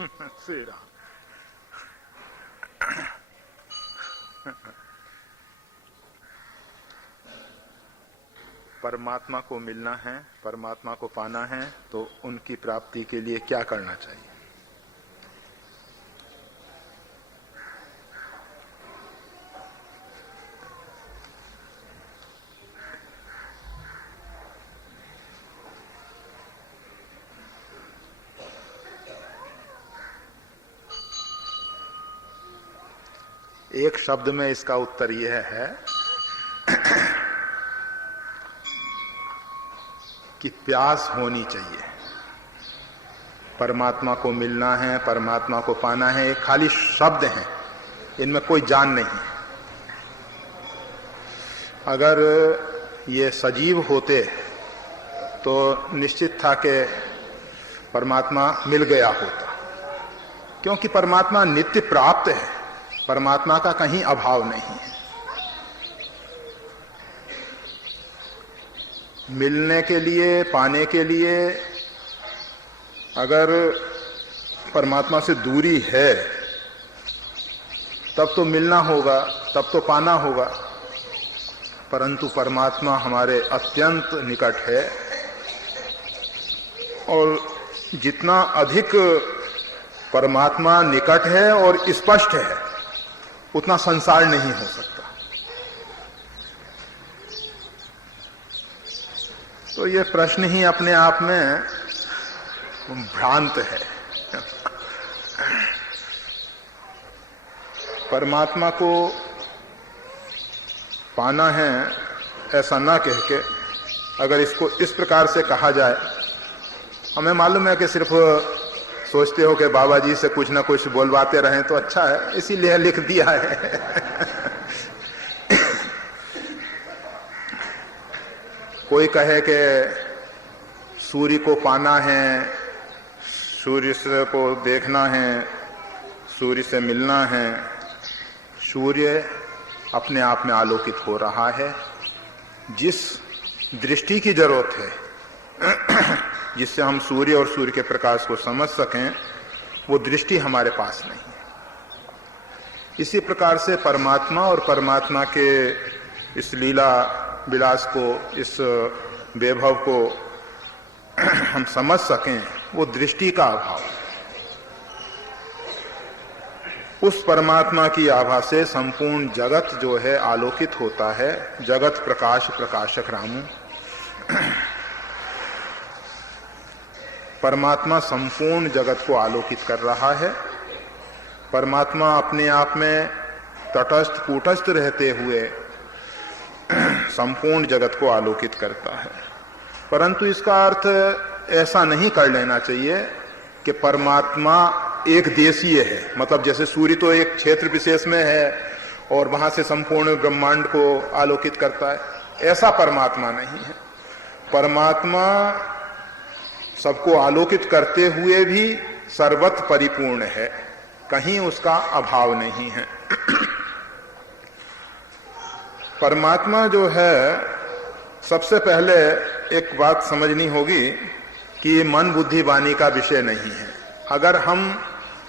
श्री राम। परमात्मा को मिलना है, परमात्मा को पाना है, तो उनकी प्राप्ति के लिए क्या करना चाहिए? एक शब्द में इसका उत्तर यह है कि प्यास होनी चाहिए। परमात्मा को मिलना है, परमात्मा को पाना है, ये खाली शब्द हैं, इनमें कोई जान नहीं। अगर ये सजीव होते तो निश्चित था कि परमात्मा मिल गया होता, क्योंकि परमात्मा नित्य प्राप्त है, परमात्मा का कहीं अभाव नहीं है। मिलने के लिए, पाने के लिए अगर परमात्मा से दूरी है तब तो मिलना होगा, तब तो पाना होगा। परंतु परमात्मा हमारे अत्यंत निकट है और जितना अधिक परमात्मा निकट है और स्पष्ट है उतना संसार नहीं हो सकता। तो ये प्रश्न ही अपने आप में भ्रांत है। परमात्मा को पाना है ऐसा ना कह के अगर इसको इस प्रकार से कहा जाए, हमें मालूम है कि सिर्फ सोचते हो कि बाबा जी से कुछ ना कुछ बोलवाते रहें तो अच्छा है, इसीलिए लिख दिया है। कोई कहे कि सूर्य को पाना है, सूर्य से को देखना है, सूर्य से मिलना है। सूर्य अपने आप में आलोकित हो रहा है। जिस दृष्टि की जरूरत है जिससे हम सूर्य और सूर्य के प्रकाश को समझ सकें, वो दृष्टि हमारे पास नहीं है। इसी प्रकार से परमात्मा और परमात्मा के इस लीला विलास को, इस वैभव को हम समझ सकें, वो दृष्टि का अभाव। उस परमात्मा की आभा से संपूर्ण जगत जो है आलोकित होता है। जगत प्रकाश प्रकाशक रामू। परमात्मा संपूर्ण जगत को आलोकित कर रहा है। परमात्मा अपने आप में तटस्थ कूटस्थ रहते हुए संपूर्ण जगत को आलोकित करता है। परंतु इसका अर्थ ऐसा नहीं कर लेना चाहिए कि परमात्मा एक देशीय है, मतलब जैसे सूर्य तो एक क्षेत्र विशेष में है और वहां से संपूर्ण ब्रह्मांड को आलोकित करता है, ऐसा परमात्मा नहीं है। परमात्मा सबको आलोकित करते हुए भी सर्वत्र परिपूर्ण है, कहीं उसका अभाव नहीं है। परमात्मा जो है, सबसे पहले एक बात समझनी होगी कि मन बुद्धि वाणी का विषय नहीं है। अगर हम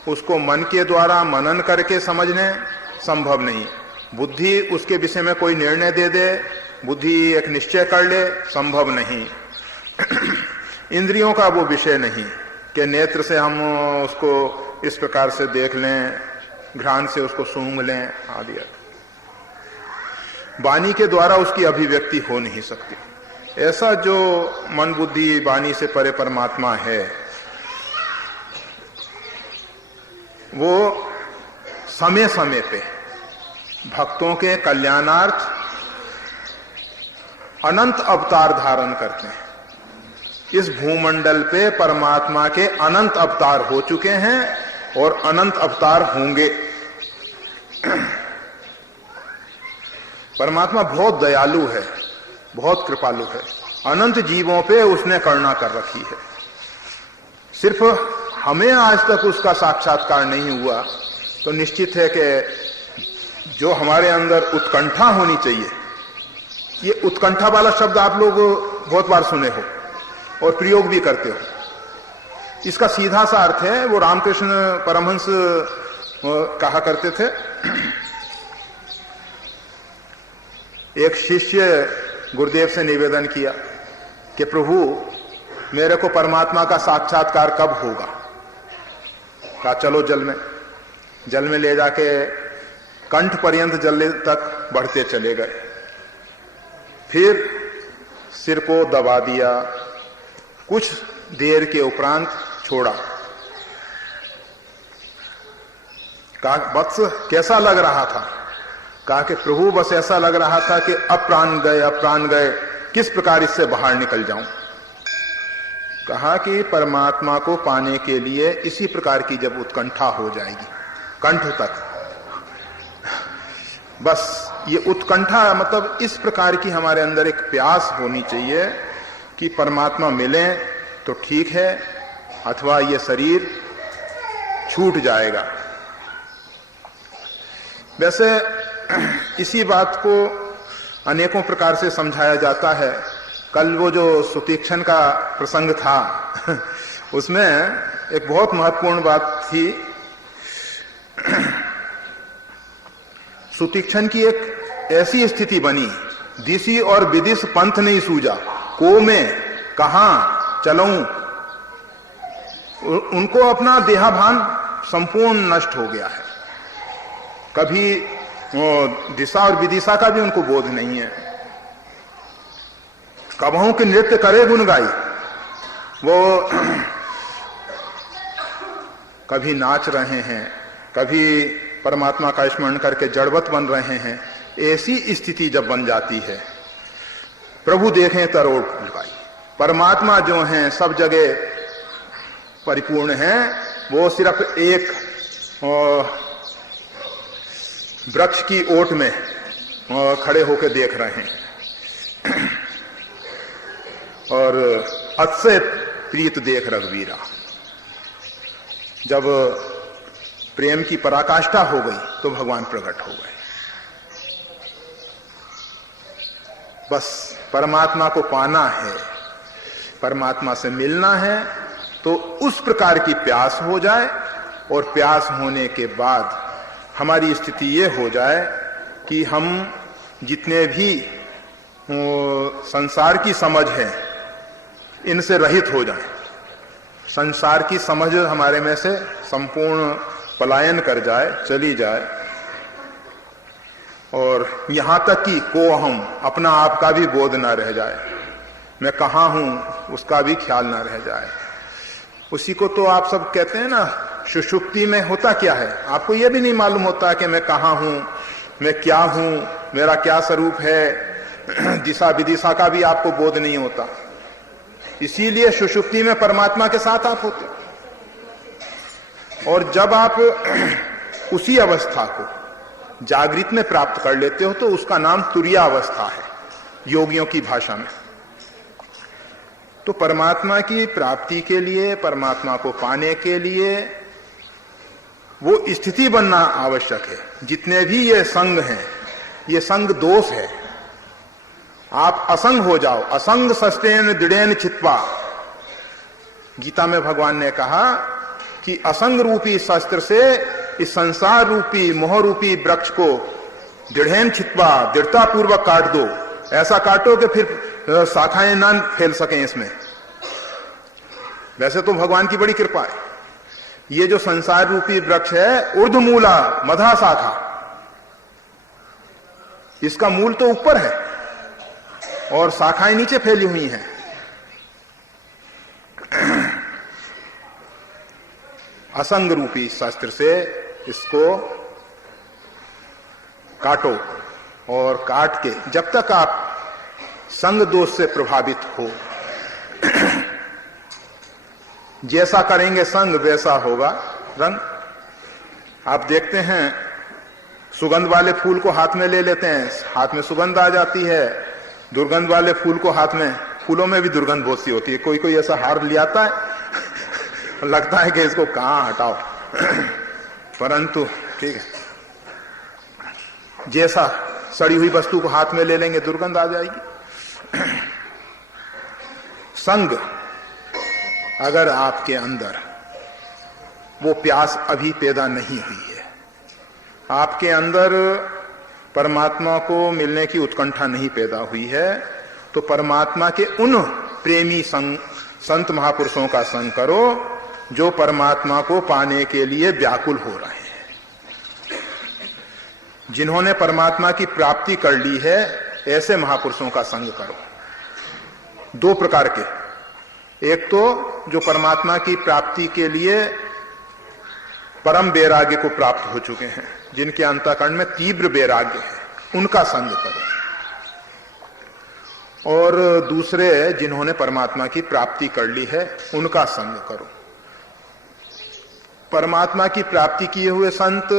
उसको मन के द्वारा मनन करके समझ लें, संभव नहीं। बुद्धि उसके विषय में कोई निर्णय दे दे, बुद्धि एक निश्चय कर ले, संभव नहीं। इंद्रियों का वो विषय नहीं कि नेत्र से हम उसको इस प्रकार से देख लें, घ्राण से उसको सूंघ लें आदि। वाणी के द्वारा उसकी अभिव्यक्ति हो नहीं सकती। ऐसा जो मन बुद्धि वाणी से परे परमात्मा है, वो समय समय पे भक्तों के कल्याणार्थ अनंत अवतार धारण करते हैं। इस भूमंडल पे परमात्मा के अनंत अवतार हो चुके हैं और अनंत अवतार होंगे। परमात्मा बहुत दयालु है, बहुत कृपालु है। अनंत जीवों पे उसने करुणा कर रखी है। सिर्फ हमें आज तक उसका साक्षात्कार नहीं हुआ, तो निश्चित है कि जो हमारे अंदर उत्कंठा होनी चाहिए, ये उत्कंठा वाला शब्द आप लोग बहुत बार सुने हो और प्रयोग भी करते हो। इसका सीधा सा अर्थ है, वो रामकृष्ण परमहंस कहा करते थे, एक शिष्य गुरुदेव से निवेदन किया कि प्रभु मेरे को परमात्मा का साक्षात्कार कब होगा? कहा चलो जल में ले जाके कंठ पर्यंत जल तक बढ़ते चले गए, फिर सिर को दबा दिया, कुछ देर के उपरांत छोड़ा। कहा वत्स कैसा लग रहा था? कहा कि प्रभु बस ऐसा लग रहा था कि अब प्राण गए, किस प्रकार इससे बाहर निकल जाऊं। कहा कि परमात्मा को पाने के लिए इसी प्रकार की जब उत्कंठा हो जाएगी कंठ तक, बस ये उत्कंठा मतलब इस प्रकार की हमारे अंदर एक प्यास होनी चाहिए कि परमात्मा मिले तो ठीक है, अथवा ये शरीर छूट जाएगा। वैसे इसी बात को अनेकों प्रकार से समझाया जाता है। कल वो जो सुतीक्षण का प्रसंग था उसमें एक बहुत महत्वपूर्ण बात थी। सुतीक्षण की एक ऐसी स्थिति बनी, दिसी और विदिश पंथ नहीं सूझा, को में कहां चलूं। उनको अपना देहाभान संपूर्ण नष्ट हो गया है, कभी वो दिशा और विदिशा का भी उनको बोध नहीं है। कबहू के नृत्य करे गुण गाई, वो कभी नाच रहे हैं, कभी परमात्मा का स्मरण करके जड़वत बन रहे हैं। ऐसी स्थिति जब बन जाती है, प्रभु देखें तरोड़ लगाई, परमात्मा जो हैं सब जगह परिपूर्ण हैं, वो सिर्फ एक वृक्ष की ओट में खड़े होकर देख रहे हैं। और अत्से प्रीत देख रघुवीरा, जब प्रेम की पराकाष्ठा हो गई तो भगवान प्रकट हो गए। बस परमात्मा को पाना है, परमात्मा से मिलना है, तो उस प्रकार की प्यास हो जाए, और प्यास होने के बाद हमारी स्थिति ये हो जाए कि हम जितने भी संसार की समझ है इनसे रहित हो जाएं। संसार की समझ हमारे में से संपूर्ण पलायन कर जाए, चली जाए, और यहां तक कि को हम अपना आप का भी बोध ना रह जाए, मैं कहां हूं उसका भी ख्याल ना रह जाए। उसी को तो आप सब कहते हैं ना, सुषुप्ति में होता क्या है, आपको यह भी नहीं मालूम होता कि मैं कहां हूं, मैं क्या हूं, मेरा क्या स्वरूप है, दिशा विदिशा का भी आपको बोध नहीं होता। इसीलिए सुषुप्ति में परमात्मा के साथ आप होते, और जब आप उसी अवस्था को जागृत में प्राप्त कर लेते हो तो उसका नाम तुरिया अवस्था है योगियों की भाषा में। तो परमात्मा की प्राप्ति के लिए, परमात्मा को पाने के लिए वो स्थिति बनना आवश्यक है। जितने भी ये संग हैं, ये संग दोष है। आप असंग हो जाओ, असंग सस्तेन दृढ़ेन चित्वा। गीता में भगवान ने कहा कि असंग रूपी शस्त्र से इस संसार रूपी मोह रूपी वृक्ष को दृढ़ेन चित्वा, दृढ़ता पूर्वक काट दो। ऐसा काटो कि फिर शाखाएं ना फैल सकें इसमें। वैसे तो भगवान की बड़ी कृपा है, ये जो संसार रूपी वृक्ष है, ऊर्ध्वमूला मधा शाखा, इसका मूल तो ऊपर है और शाखाएं नीचे फैली हुई हैं। असंग रूपी शस्त्र से इसको काटो, और काट के जब तक आप संग दोष से प्रभावित हो, जैसा करेंगे संग वैसा होगा रंग। आप देखते हैं सुगंध वाले फूल को हाथ में ले लेते हैं, हाथ में सुगंध आ जाती है। दुर्गंध वाले फूल को हाथ में, फूलों में भी दुर्गंध बहुत सी होती है। कोई कोई ऐसा हार ले आता है लगता है कि इसको कहां हटाओ परंतु ठीक है, जैसा सड़ी हुई वस्तु को हाथ में ले लेंगे दुर्गंध आ जाएगी। संग अगर आपके अंदर वो प्यास अभी पैदा नहीं हुई है, आपके अंदर परमात्मा को मिलने की उत्कंठा नहीं पैदा हुई है, तो परमात्मा के उन प्रेमी संत महापुरुषों का संग करो जो परमात्मा को पाने के लिए व्याकुल हो रहे हैं। जिन्होंने परमात्मा की प्राप्ति कर ली है, ऐसे महापुरुषों का संग करो। दो प्रकार के, एक तो जो परमात्मा की प्राप्ति के लिए परम वैराग्य को प्राप्त हो चुके हैं, जिनके अंतःकरण में तीव्र वैराग्य है, उनका संग करो। और दूसरे जिन्होंने परमात्मा की प्राप्ति कर ली है, उनका संग करो। परमात्मा की प्राप्ति किए हुए संत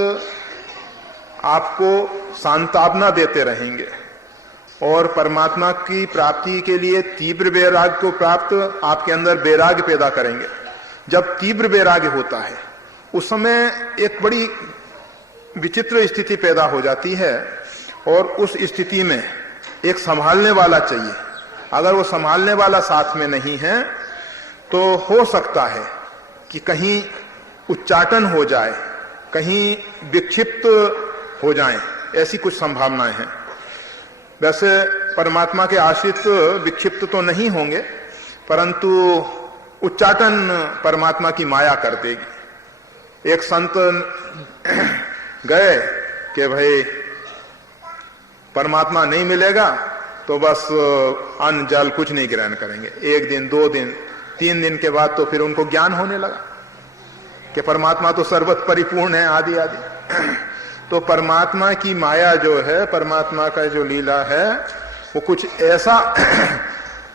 आपको सांत्वना देते रहेंगे और परमात्मा की प्राप्ति के लिए तीव्र वैराग्य को प्राप्त आपके अंदर वैराग्य पैदा करेंगे। जब तीव्र वैराग्य होता है, उस समय एक बड़ी विचित्र स्थिति पैदा हो जाती है, और उस स्थिति में एक संभालने वाला चाहिए। अगर वो संभालने वाला साथ में नहीं है, तो हो सकता है कि कहीं उच्चाटन हो जाए, कहीं विक्षिप्त हो जाए, ऐसी कुछ संभावनाएं हैं। वैसे परमात्मा के आश्रित विक्षिप्त तो नहीं होंगे, परंतु उच्चाटन परमात्मा की माया कर देगी। एक संत गए कि भाई परमात्मा नहीं मिलेगा तो बस अन्न जल कुछ नहीं ग्रहण करेंगे। 1 दिन, 2 दिन, 3 दिन के बाद तो फिर उनको ज्ञान होने लगा कि परमात्मा तो सर्वत्र परिपूर्ण है, आदि आदि। तो परमात्मा की माया जो है, परमात्मा का जो लीला है, वो कुछ ऐसा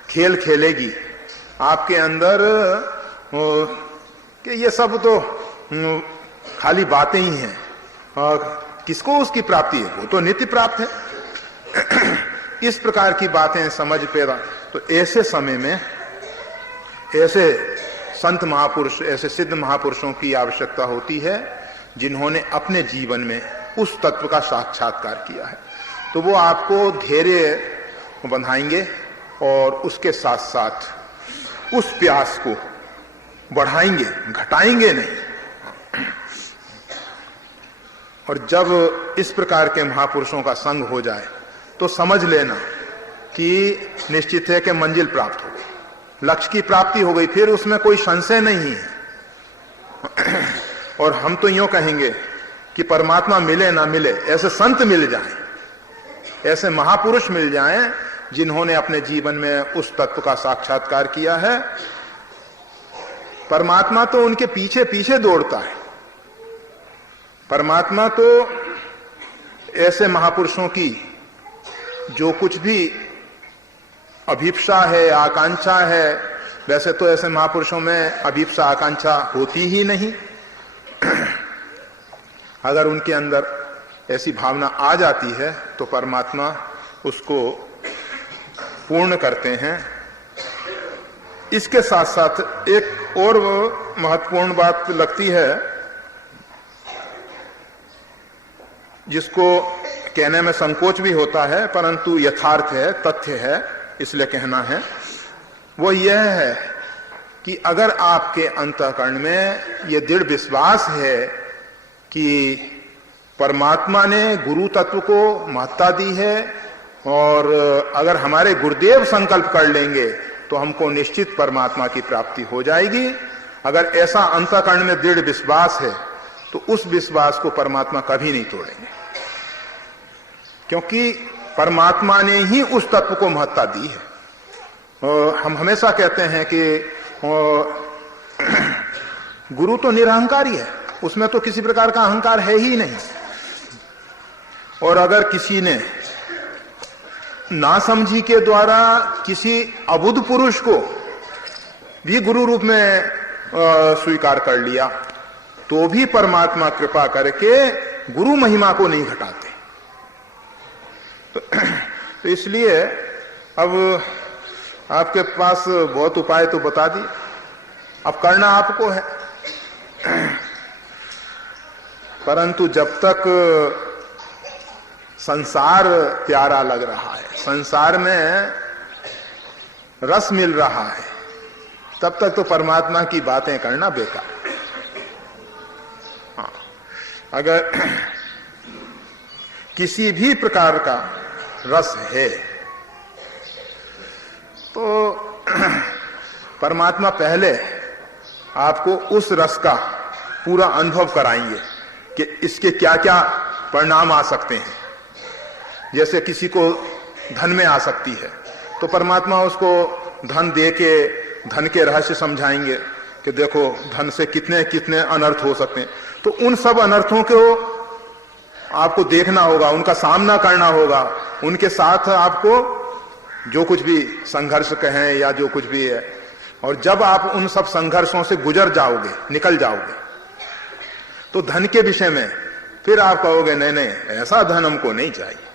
खेल खेलेगी आपके अंदर कि ये सब तो खाली बातें ही हैं, और किसको उसकी प्राप्ति है, वो तो नित्य प्राप्त है। इस प्रकार की बातें समझ पैदा। तो ऐसे समय में ऐसे संत महापुरुष, ऐसे सिद्ध महापुरुषों की आवश्यकता होती है, जिन्होंने अपने जीवन में उस तत्व का साक्षात्कार किया है। तो वो आपको धैर्य बंधाएंगे और उसके साथ साथ उस प्यास को बढ़ाएंगे, घटाएंगे नहीं। और जब इस प्रकार के महापुरुषों का संग हो जाए, तो समझ लेना कि निश्चित है कि मंजिल प्राप्त हो गई, लक्ष्य की प्राप्ति हो गई, फिर उसमें कोई संशय नहीं है। और हम तो यूं कहेंगे कि परमात्मा मिले ना मिले, ऐसे संत मिल जाएं, ऐसे महापुरुष मिल जाएं जिन्होंने अपने जीवन में उस तत्व का साक्षात्कार किया है। परमात्मा तो उनके पीछे पीछे दौड़ता है। परमात्मा तो ऐसे महापुरुषों की जो कुछ भी अभिप्सा है, आकांक्षा है, वैसे तो ऐसे महापुरुषों में अभिप्सा आकांक्षा होती ही नहीं। अगर उनके अंदर ऐसी भावना आ जाती है, तो परमात्मा उसको पूर्ण करते हैं। इसके साथ साथ एक और महत्वपूर्ण बात लगती है, जिसको कहने में संकोच भी होता है, परंतु यथार्थ है, तथ्य है, इसलिए कहना है। वो यह है कि अगर आपके अंतःकरण में यह दृढ़ विश्वास है कि परमात्मा ने गुरु तत्व को महत्ता दी है, और अगर हमारे गुरुदेव संकल्प कर लेंगे तो हमको निश्चित परमात्मा की प्राप्ति हो जाएगी, अगर ऐसा अंतःकरण में दृढ़ विश्वास है, तो उस विश्वास को परमात्मा कभी नहीं तोड़ेंगे, क्योंकि परमात्मा ने ही उस तत्व को महत्ता दी है। हम हमेशा कहते हैं कि गुरु तो निरहंकारी है, उसमें तो किसी प्रकार का अहंकार है ही नहीं। और अगर किसी ने नासमझी के द्वारा किसी अबुद्ध पुरुष को भी गुरु रूप में स्वीकार कर लिया, तो भी परमात्मा कृपा करके गुरु महिमा को नहीं घटाते। तो इसलिए अब आपके पास बहुत उपाय तो बता दी, अब करना आपको है। परंतु जब तक संसार प्यारा लग रहा है, संसार में रस मिल रहा है, तब तक तो परमात्मा की बातें करना बेकार। हाँ, अगर किसी भी प्रकार का रस है तो परमात्मा पहले आपको उस रस का पूरा अनुभव कराएंगे कि इसके क्या क्या परिणाम आ सकते हैं। जैसे किसी को धन में आसक्ति है तो परमात्मा उसको धन दे के धन के रहस्य समझाएंगे कि देखो धन से कितने कितने अनर्थ हो सकते हैं। तो उन सब अनर्थों को आपको देखना होगा, उनका सामना करना होगा, उनके साथ आपको जो कुछ भी संघर्ष कहें या जो कुछ भी है, और जब आप उन सब संघर्षों से गुजर जाओगे, निकल जाओगे, तो धन के विषय में फिर आप कहोगे नहीं नहीं ऐसा धन हमको नहीं चाहिए।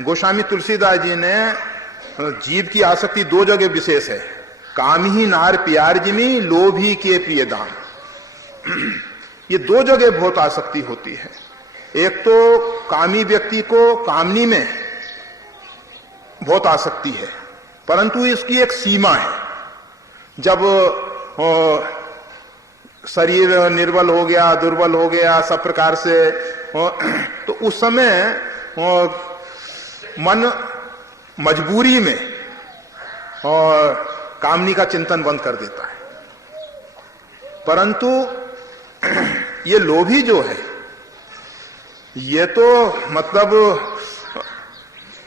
गोस्वामी तुलसीदास जी ने जीव की आसक्ति दो जगह विशेष है, काम ही नार प्यार जिमी लोभी के प्रिय दाम। ये दो जगह बहुत आसक्ति होती है। एक तो कामी व्यक्ति को कामनी में बहुत आसक्ति है, परंतु इसकी एक सीमा है। जब शरीर निर्बल हो गया, दुर्बल हो गया सब प्रकार से, तो उस समय मन मजबूरी में और कामनी का चिंतन बंद कर देता है। परंतु ये लोभी जो है ये तो मतलब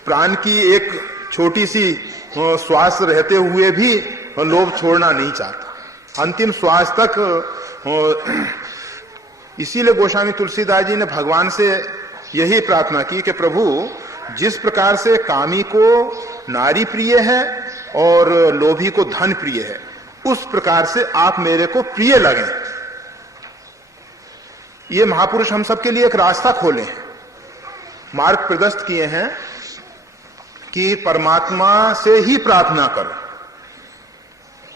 प्राण की एक छोटी सी श्वास रहते हुए भी लोभ छोड़ना नहीं चाहता, अंतिम श्वास तक। इसीलिए गोस्वामी तुलसीदास जी ने भगवान से यही प्रार्थना की कि प्रभु जिस प्रकार से कामी को नारी प्रिय है और लोभी को धन प्रिय है, उस प्रकार से आप मेरे को प्रिय लगे। ये महापुरुष हम सबके लिए एक रास्ता खोले हैं, मार्ग प्रदस्त किए हैं कि परमात्मा से ही प्रार्थना करो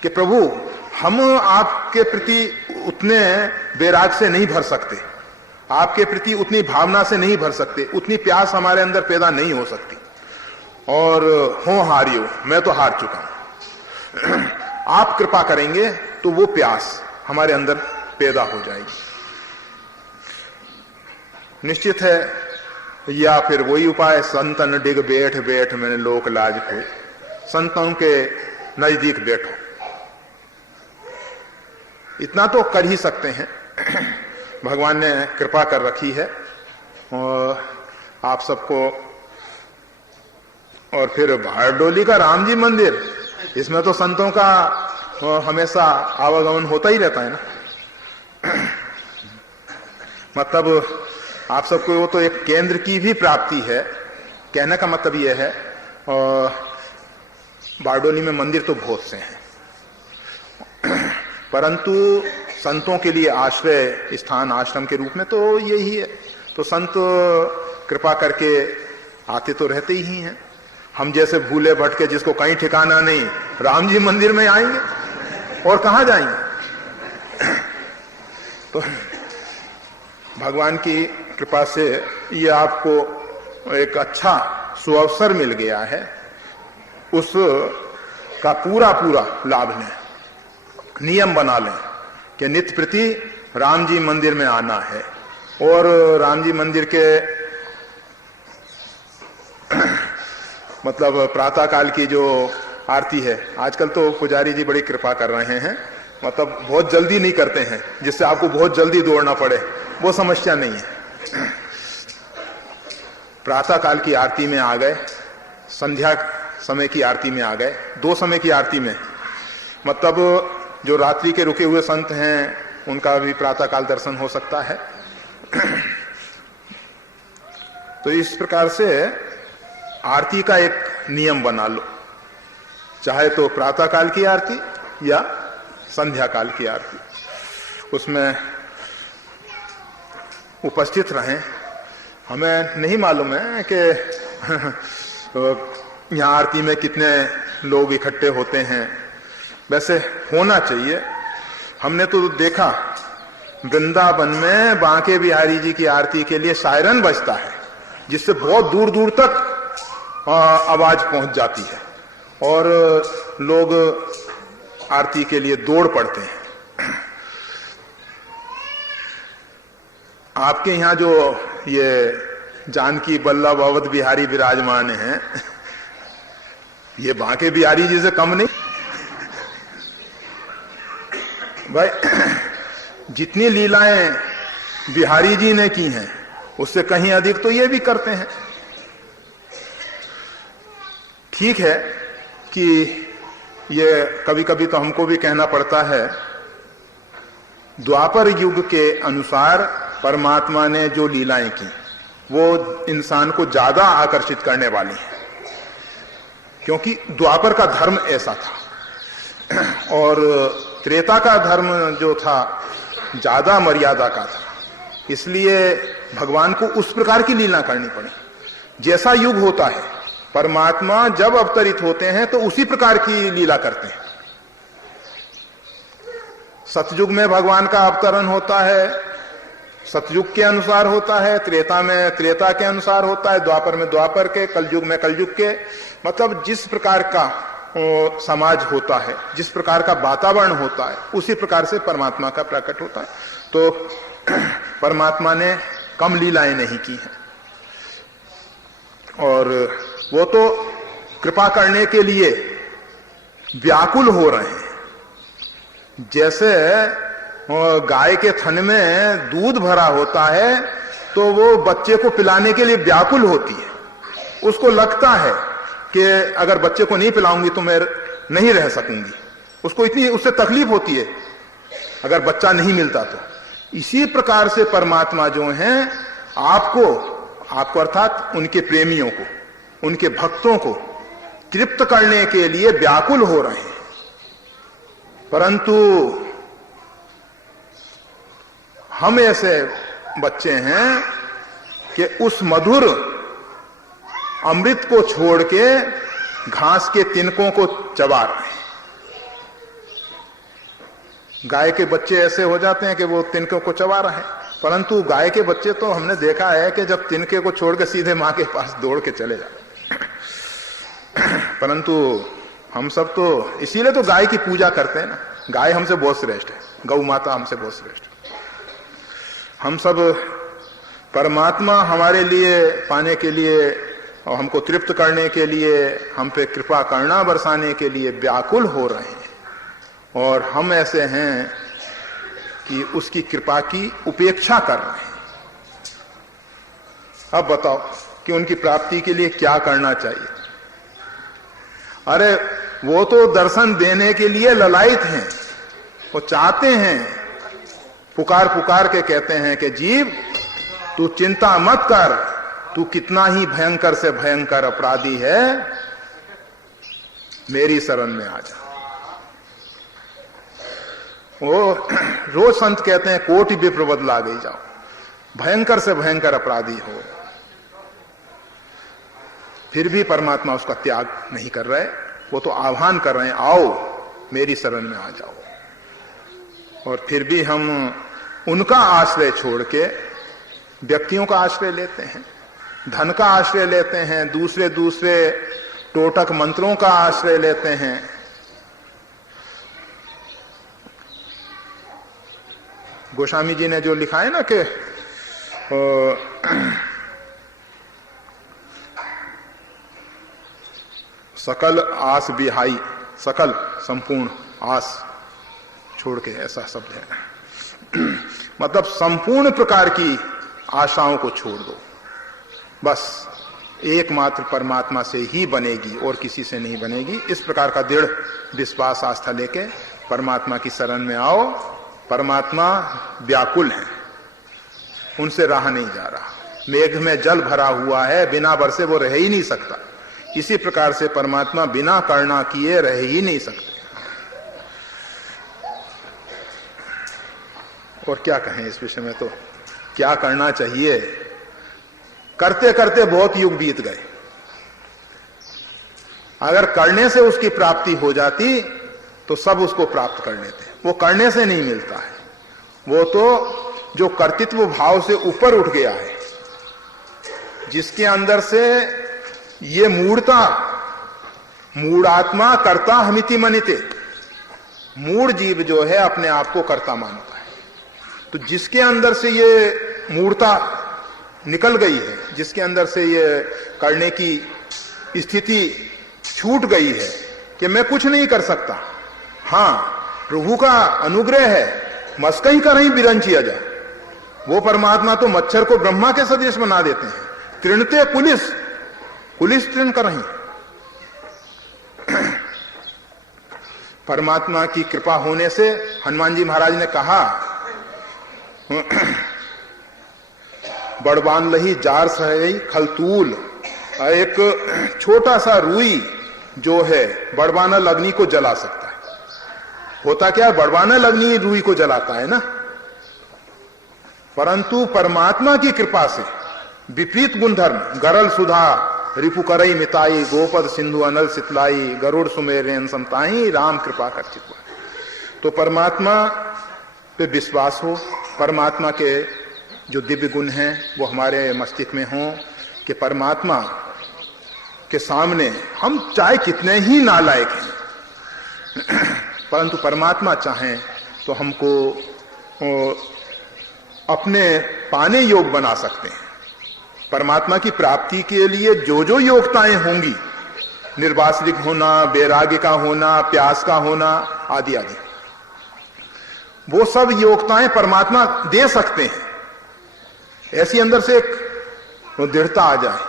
कि प्रभु हम आपके प्रति उतने बैराग से नहीं भर सकते, आपके प्रति उतनी भावना से नहीं भर सकते, उतनी प्यास हमारे अंदर पैदा नहीं हो सकती, और हो हारियो मैं तो हार चुका हूं। आप कृपा करेंगे तो वो प्यास हमारे अंदर पैदा हो जाएगी। निश्चित है, या फिर वही उपाय संतन डिग बैठ बैठ मैंने लोक लाज को, संतों के नजदीक बैठो, इतना तो कर ही सकते हैं। भगवान ने कृपा कर रखी है और आप सबको। और फिर भारडोली का राम जी मंदिर, इसमें तो संतों का हमेशा आवागमन होता ही रहता है ना। मतलब आप सबको वो तो एक केंद्र की भी प्राप्ति है, कहने का मतलब यह है। और बारडोली में मंदिर तो बहुत से हैं, परंतु संतों के लिए आश्रय स्थान आश्रम के रूप में तो यही है। तो संत कृपा करके आते तो रहते ही हैं। हम जैसे भूले भटके जिसको कहीं ठिकाना नहीं, राम जी मंदिर में आएंगे और कहां जाएंगे। तो भगवान की कृपा से ये आपको एक अच्छा सुअवसर मिल गया है, उस का पूरा पूरा लाभ लें, नियम बना लें कि नित्य प्रति राम जी मंदिर में आना है। और राम जी मंदिर के मतलब प्रातः काल की जो आरती है, आजकल तो पुजारी जी बड़ी कृपा कर रहे हैं, मतलब बहुत जल्दी नहीं करते हैं जिससे आपको बहुत जल्दी दौड़ना पड़े, वो समस्या नहीं है। प्रातः काल की आरती में आ गए, संध्या समय की आरती में आ गए, दो समय की आरती में, मतलब जो रात्रि के रुके हुए संत हैं उनका भी प्रातः काल दर्शन हो सकता है। तो इस प्रकार से आरती का एक नियम बना लो, चाहे तो प्रातः काल की आरती या संध्या काल की आरती, उसमें उपस्थित रहें। हमें नहीं मालूम है कि यहाँ आरती में कितने लोग इकट्ठे होते हैं, वैसे होना चाहिए। हमने तो देखा वृंदावन में बांके बिहारी जी की आरती के लिए सायरन बजता है, जिससे बहुत दूर दूर तक आवाज पहुंच जाती है, और लोग आरती के लिए दौड़ पड़ते हैं। आपके यहां जो ये जानकी वल्लभ अवध बिहारी विराजमान हैं, ये बांके बिहारी जी से कम नहीं भाई। जितनी लीलाएं बिहारी जी ने की हैं उससे कहीं अधिक तो ये भी करते हैं। ठीक है कि ये कभी कभी तो हमको भी कहना पड़ता है, द्वापर युग के अनुसार परमात्मा ने जो लीलाएं की वो इंसान को ज्यादा आकर्षित करने वाली है, क्योंकि द्वापर का धर्म ऐसा था और त्रेता का धर्म जो था ज्यादा मर्यादा का था। इसलिए भगवान को उस प्रकार की लीला करनी पड़ी। जैसा युग होता है, परमात्मा जब अवतरित होते हैं तो उसी प्रकार की लीला करते हैं। सतयुग में भगवान का अवतरण होता है, सतयुग के अनुसार होता है, त्रेता में त्रेता के अनुसार होता है, द्वापर में द्वापर के, कलयुग में कलयुग के। मतलब जिस प्रकार का समाज होता है, जिस प्रकार का वातावरण होता है, उसी प्रकार से परमात्मा का प्रकट होता है। तो परमात्मा ने कम लीलाएं नहीं की हैं और वो तो कृपा करने के लिए व्याकुल हो रहे हैं। जैसे गाय के थन में दूध भरा होता है तो वो बच्चे को पिलाने के लिए व्याकुल होती है। उसको लगता है कि अगर बच्चे को नहीं पिलाऊंगी तो मैं नहीं रह सकूंगी। उसको इतनी उससे तकलीफ होती है अगर बच्चा नहीं मिलता तो। इसी प्रकार से परमात्मा जो हैं आपको अर्थात उनके प्रेमियों को, उनके भक्तों को तृप्त करने के लिए व्याकुल हो रहे हैं। परंतु हम ऐसे बच्चे हैं कि उस मधुर अमृत को छोड़ के घास के तिनकों को चबा रहे हैं। गाय के बच्चे ऐसे हो जाते हैं कि वो तिनकों को चबा रहे हैं, परंतु गाय के बच्चे तो हमने देखा है कि जब तिनके को छोड़ के सीधे मां के पास दौड़ के चले जाते। परंतु हम सब तो इसीलिए तो गाय की पूजा करते हैं ना। गाय हमसे बहुत श्रेष्ठ है, गौ माता हमसे बहुत श्रेष्ठ है। हम सब परमात्मा हमारे लिए पाने के लिए और हमको तृप्त करने के लिए, हम पे कृपा करना बरसाने के लिए व्याकुल हो रहे हैं। और हम ऐसे हैं कि उसकी कृपा की उपेक्षा कर रहे हैं। अब बताओ कि उनकी प्राप्ति के लिए क्या करना चाहिए। अरे वो तो दर्शन देने के लिए ललायित हैं, वो चाहते हैं, पुकार पुकार के कहते हैं कि जीव तू चिंता मत कर, तू कितना ही भयंकर से भयंकर अपराधी है, मेरी शरण में आ जा। वो रोज संत कहते हैं कोटि विप्र बदला गई जाओ, भयंकर से भयंकर अपराधी हो, फिर भी परमात्मा उसका त्याग नहीं कर रहे। वो तो आह्वान कर रहे हैं आओ मेरी शरण में आ जाओ। और फिर भी हम उनका आश्रय छोड़ के व्यक्तियों का आश्रय लेते हैं, धन का आश्रय लेते हैं, दूसरे दूसरे टोटक मंत्रों का आश्रय लेते हैं। गोस्वामी जी ने जो लिखा है ना कि सकल आस बिहाई, सकल संपूर्ण आस छोड़ के, ऐसा शब्द है। मतलब संपूर्ण प्रकार की आशाओं को छोड़ दो, बस एकमात्र परमात्मा से ही बनेगी और किसी से नहीं बनेगी। इस प्रकार का दृढ़ विश्वास आस्था लेके परमात्मा की शरण में आओ। परमात्मा व्याकुल है, उनसे रहा नहीं जा रहा। मेघ में जल भरा हुआ है, बिना बरसे वो रह ही नहीं सकता। इसी प्रकार से परमात्मा बिना करना किए रह ही नहीं सकते। और क्या कहें इस विषय में, तो क्या करना चाहिए। करते करते बहुत युग बीत गए। अगर करने से उसकी प्राप्ति हो जाती तो सब उसको प्राप्त कर लेते। वो करने से नहीं मिलता है, वो तो जो कर्तृत्व भाव से ऊपर उठ गया है, जिसके अंदर से ये मूढ़ात्मा कर्ता हमिति मनिते। मूढ़ जीव जो है अपने आप को कर्ता मानता है। तो जिसके अंदर से ये मूढ़ता निकल गई है, जिसके अंदर से ये करने की स्थिति छूट गई है कि मैं कुछ नहीं कर सकता, हां प्रभु का अनुग्रह है, मस्कई का नहीं बिरंचिया जा, वो परमात्मा तो मच्छर को ब्रह्मा के सदृश बना देते हैं। तृणते पुलिस, पुलिस तृण कर रही। परमात्मा की कृपा होने से हनुमान जी महाराज ने कहा, बड़बान लही जार सही खलतूल। एक छोटा सा रुई जो है बड़बानल अग्नि को जला सकता है। होता क्या है, बड़बानल अग्नि रुई को जलाता है ना, परंतु परमात्मा की कृपा से विपरीत गुणधर्म, गरल सुधा रिपु करई मिताई, गोपद सिंधु अनल सितलाई, गरुड़ सुमेरेन समताई, राम कृपा कर चितवा। तो परमात्मा पे विश्वास हो, परमात्मा के जो दिव्य गुण हैं वो हमारे मस्तिष्क में हों, कि परमात्मा के सामने हम चाहे कितने ही नालायक हैं, परंतु परमात्मा चाहें तो हमको अपने पाने योग बना सकते हैं। परमात्मा की प्राप्ति के लिए जो जो योग्यताएं होंगी, निर्वासनिक होना, वैराग्य का होना, प्यास का होना आदि आदि, वो सब योग्यताएं परमात्मा दे सकते हैं। ऐसी अंदर से एक दृढ़ता आ जाए।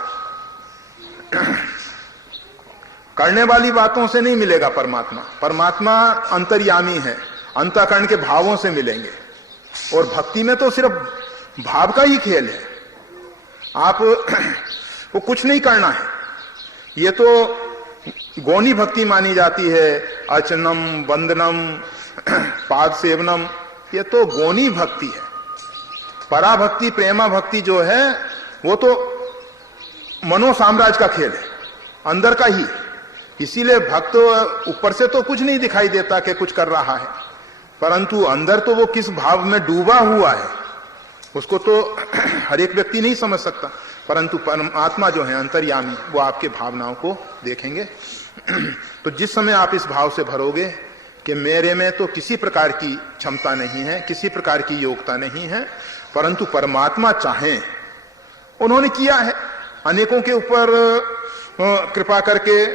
करने वाली बातों से नहीं मिलेगा परमात्मा। परमात्मा अंतर्यामी है, अंतःकरण के भावों से मिलेंगे। और भक्ति में तो सिर्फ भाव का ही खेल है। आप वो कुछ नहीं करना है। ये तो गौनी भक्ति मानी जाती है, अर्चनम, वंदनम, पाद सेवनम, ये तो गौनी भक्ति है। पराभक्ति, प्रेमा भक्ति जो है वो तो मनो साम्राज्य का खेल है, अंदर का ही। इसीलिए भक्त ऊपर से तो कुछ नहीं दिखाई देता कि कुछ कर रहा है, परंतु अंदर तो वो किस भाव में डूबा हुआ है उसको तो हर एक व्यक्ति नहीं समझ सकता। परंतु परमात्मा जो है अंतर्यामी, वो आपके भावनाओं को देखेंगे। तो जिस समय आप इस भाव से भरोगे कि मेरे में तो किसी प्रकार की क्षमता नहीं है, किसी प्रकार की योग्यता नहीं है, परंतु परमात्मा चाहें, उन्होंने किया है, अनेकों के ऊपर कृपा करके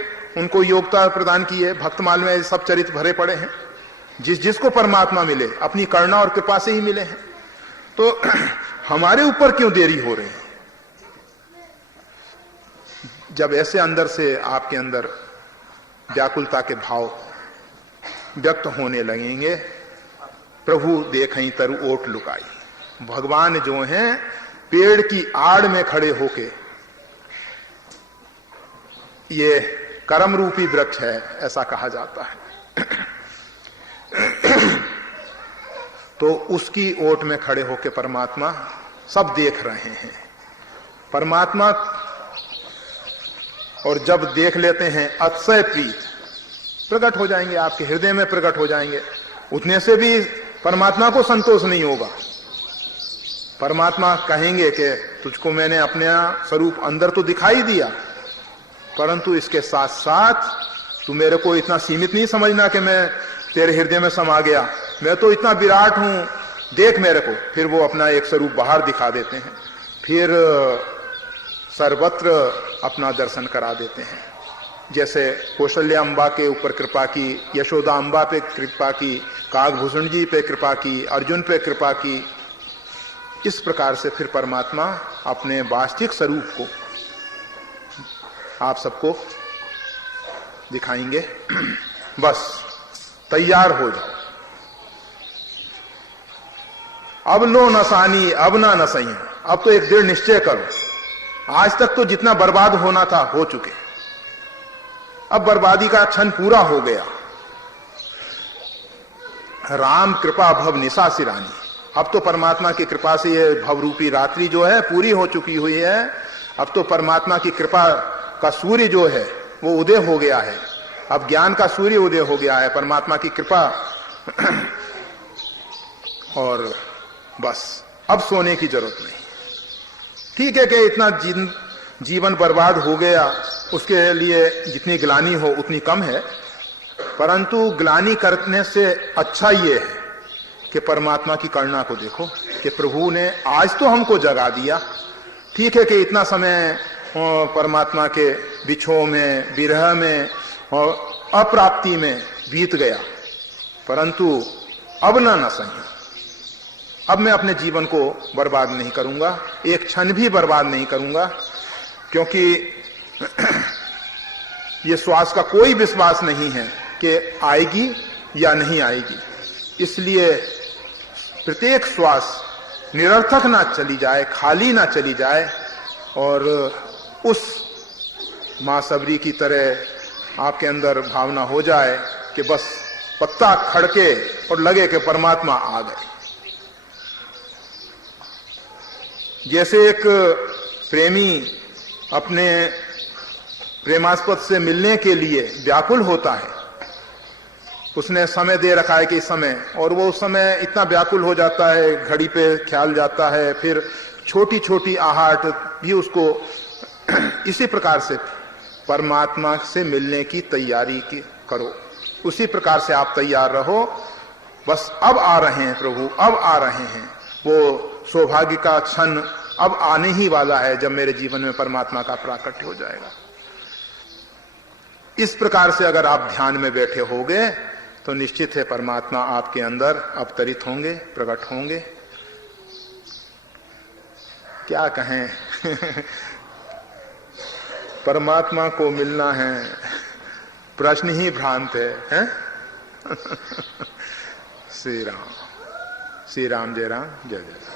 उनको योग्यता प्रदान की है। भक्तमाल में सब चरित्र भरे पड़े हैं। जिस जिसको परमात्मा मिले अपनी करुणा और कृपा से ही मिले हैं। तो हमारे ऊपर क्यों देरी हो रही है? जब ऐसे अंदर से आपके अंदर व्याकुलता के भाव व्यक्त होने लगेंगे, प्रभु देखई तरु ओट लुकाई। भगवान जो हैं पेड़ की आड़ में खड़े होके, ये कर्म रूपी वृक्ष है ऐसा कहा जाता है, तो उसकी ओट में खड़े होके परमात्मा सब देख रहे हैं। परमात्मा और जब देख लेते हैं अतिशय प्रीत प्रकट हो जाएंगे, आपके हृदय में प्रकट हो जाएंगे। उतने से भी परमात्मा को संतोष नहीं होगा। परमात्मा कहेंगे कि तुझको मैंने अपने स्वरूप अंदर तो दिखाई दिया, परंतु इसके साथ साथ तू मेरे को इतना सीमित नहीं समझना कि मैं तेरे हृदय में समा गया, मैं तो इतना विराट हूं, देख मेरे को। फिर वो अपना एक स्वरूप बाहर दिखा देते हैं, फिर सर्वत्र अपना दर्शन करा देते हैं। जैसे कौशल्या अम्बा के ऊपर कृपा की, यशोदा अम्बा पे कृपा की, काकभूषण जी पे कृपा की, अर्जुन पे कृपा की, इस प्रकार से फिर परमात्मा अपने वास्तविक स्वरूप को आप सबको दिखाएंगे। बस तैयार हो जाओ। अब लो नसानी अब ना नसई। अब तो एक दृढ़ निश्चय करो। आज तक तो जितना बर्बाद होना था हो चुके, अब बर्बादी का क्षण पूरा हो गया। राम कृपा भव निशा सिरानी। अब तो परमात्मा की कृपा से ये भवरूपी रात्रि जो है पूरी हो चुकी हुई है। अब तो परमात्मा की कृपा का सूर्य जो है वो उदय हो गया है। अब ज्ञान का सूर्य उदय हो गया है, परमात्मा की कृपा। और बस अब सोने की जरूरत नहीं। ठीक है कि इतना जीवन बर्बाद हो गया उसके लिए जितनी ग्लानि हो उतनी कम है, परंतु ग्लानि करने से अच्छा ये है कि परमात्मा की करुणा को देखो कि प्रभु ने आज तो हमको जगा दिया। ठीक है कि इतना समय परमात्मा के बिछोह में, विरह में और अप्राप्ति में बीत गया, परंतु अब ना सही, अब मैं अपने जीवन को बर्बाद नहीं करूंगा, एक क्षण भी बर्बाद नहीं करूंगा, क्योंकि ये श्वास का कोई विश्वास नहीं है कि आएगी या नहीं आएगी। इसलिए प्रत्येक श्वास निरर्थक ना चली जाए, खाली ना चली जाए, और उस मां सबरी की तरह आपके अंदर भावना हो जाए कि बस पत्ता खड़के और लगे कि परमात्मा आ गए। जैसे एक प्रेमी अपने प्रेमास्पद से मिलने के लिए व्याकुल होता है, उसने समय दे रखा है कि इस समय, और वो उस समय इतना व्याकुल हो जाता है, घड़ी पे ख्याल जाता है, फिर छोटी छोटी आहट भी उसको इसी प्रकार से परमात्मा से मिलने की तैयारी की करो। उसी प्रकार से आप तैयार रहो, बस अब आ रहे हैं प्रभु, अब आ रहे हैं, वो सौभाग्य का क्षण अब आने ही वाला है जब मेरे जीवन में परमात्मा का प्राकट्य हो जाएगा। इस प्रकार से अगर आप ध्यान में बैठे होगे तो निश्चित है परमात्मा आपके अंदर अवतरित होंगे, प्रकट होंगे। क्या कहें परमात्मा को मिलना है, प्रश्न ही भ्रांत है? श्री राम, श्री राम, जय राम, जय जय राम।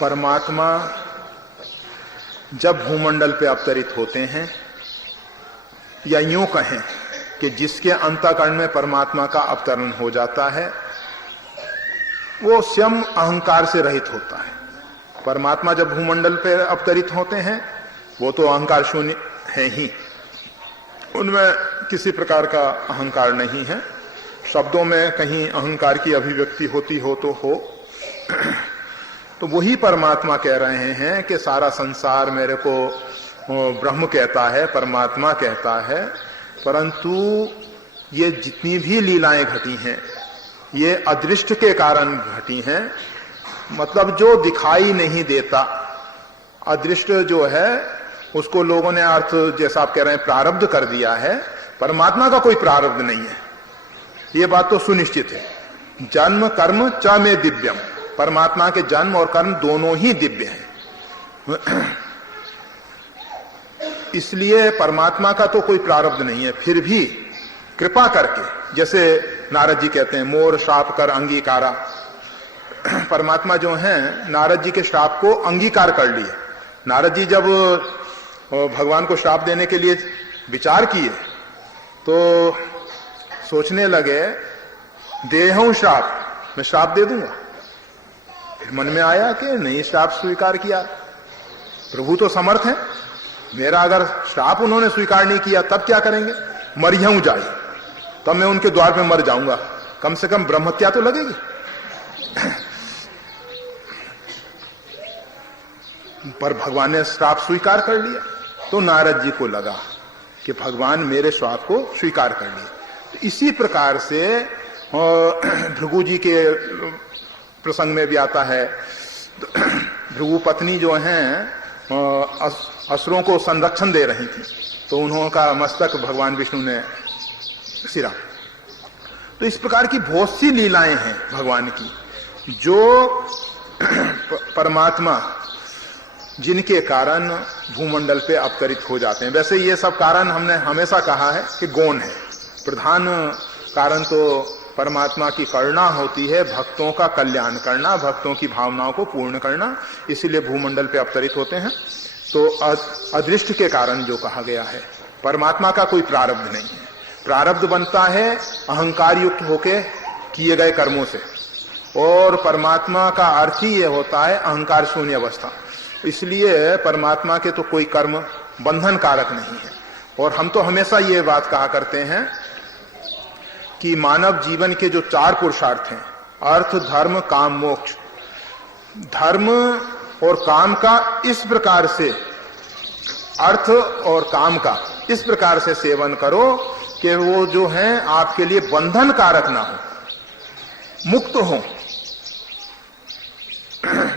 परमात्मा जब भूमंडल पे अवतरित होते हैं, या यूं कहें कि जिसके अंतःकरण में परमात्मा का अवतरण हो जाता है, वो स्वयं अहंकार से रहित होता है। परमात्मा जब भूमंडल पे अवतरित होते हैं, वो तो अहंकार शून्य है ही, उनमें किसी प्रकार का अहंकार नहीं है। शब्दों में कहीं अहंकार की अभिव्यक्ति होती हो तो हो, तो वही परमात्मा कह रहे हैं कि सारा संसार मेरे को ब्रह्म कहता है, परमात्मा कहता है, परंतु ये जितनी भी लीलाएं घटी हैं ये अदृष्ट के कारण घटी हैं। मतलब जो दिखाई नहीं देता, अदृष्ट जो है उसको लोगों ने अर्थ जैसा आप कह रहे हैं प्रारब्ध कर दिया है। परमात्मा का कोई प्रारब्ध नहीं है, ये बात तो सुनिश्चित है। जन्म कर्म च में दिव्यम, परमात्मा के जन्म और कर्म दोनों ही दिव्य हैं। इसलिए परमात्मा का तो कोई प्रारब्ध नहीं है, फिर भी कृपा करके, जैसे नारद जी कहते हैं मोर श्राप कर अंगीकारा, परमात्मा जो हैं नारद जी के श्राप को अंगीकार कर लिए। नारद जी जब भगवान को श्राप देने के लिए विचार किए तो सोचने लगे देहूं श्राप, मैं श्राप दे दूंगा। फिर मन में आया कि नहीं, श्राप स्वीकार किया, प्रभु तो समर्थ है, मेरा अगर श्राप उन्होंने स्वीकार नहीं किया तब क्या करेंगे, मरियऊं जाए, तब मैं उनके द्वार पे मर जाऊंगा, कम से कम ब्रह्महत्या तो लगेगी। पर भगवान ने श्राप स्वीकार कर लिया, तो नारद जी को लगा कि भगवान मेरे श्राप को स्वीकार कर लिए। तो इसी प्रकार से भृगु जी के प्रसंग में भी आता है, भृगु पत्नी जो हैं असुरों को संरक्षण दे रही थी, तो उन्होंने मस्तक भगवान विष्णु ने सिरा। तो इस प्रकार की बहुत सी लीलाएं हैं भगवान की, जो परमात्मा जिनके कारण भूमंडल पे अवतरित हो जाते हैं। वैसे ये सब कारण हमने हमेशा कहा है कि गौण है, प्रधान कारण तो परमात्मा की करुणा होती है, भक्तों का कल्याण करना, भक्तों की भावनाओं को पूर्ण करना, इसीलिए भूमंडल पे अवतरित होते हैं। तो अदृष्ट के कारण जो कहा गया है, परमात्मा का कोई प्रारब्ध नहीं है। प्रारब्ध बनता है अहंकार युक्त होके किए गए कर्मों से, और परमात्मा का अर्थ ही ये होता है अहंकार शून्य अवस्था। इसलिए परमात्मा के तो कोई कर्म बंधन कारक नहीं है। और हम तो हमेशा ये बात कहा करते हैं कि मानव जीवन के जो 4 पुरुषार्थ हैं, अर्थ धर्म काम मोक्ष, धर्म और काम का इस प्रकार से, अर्थ और काम का इस प्रकार से सेवन करो कि वो जो है आपके लिए बंधन कारक ना हो, मुक्त हो।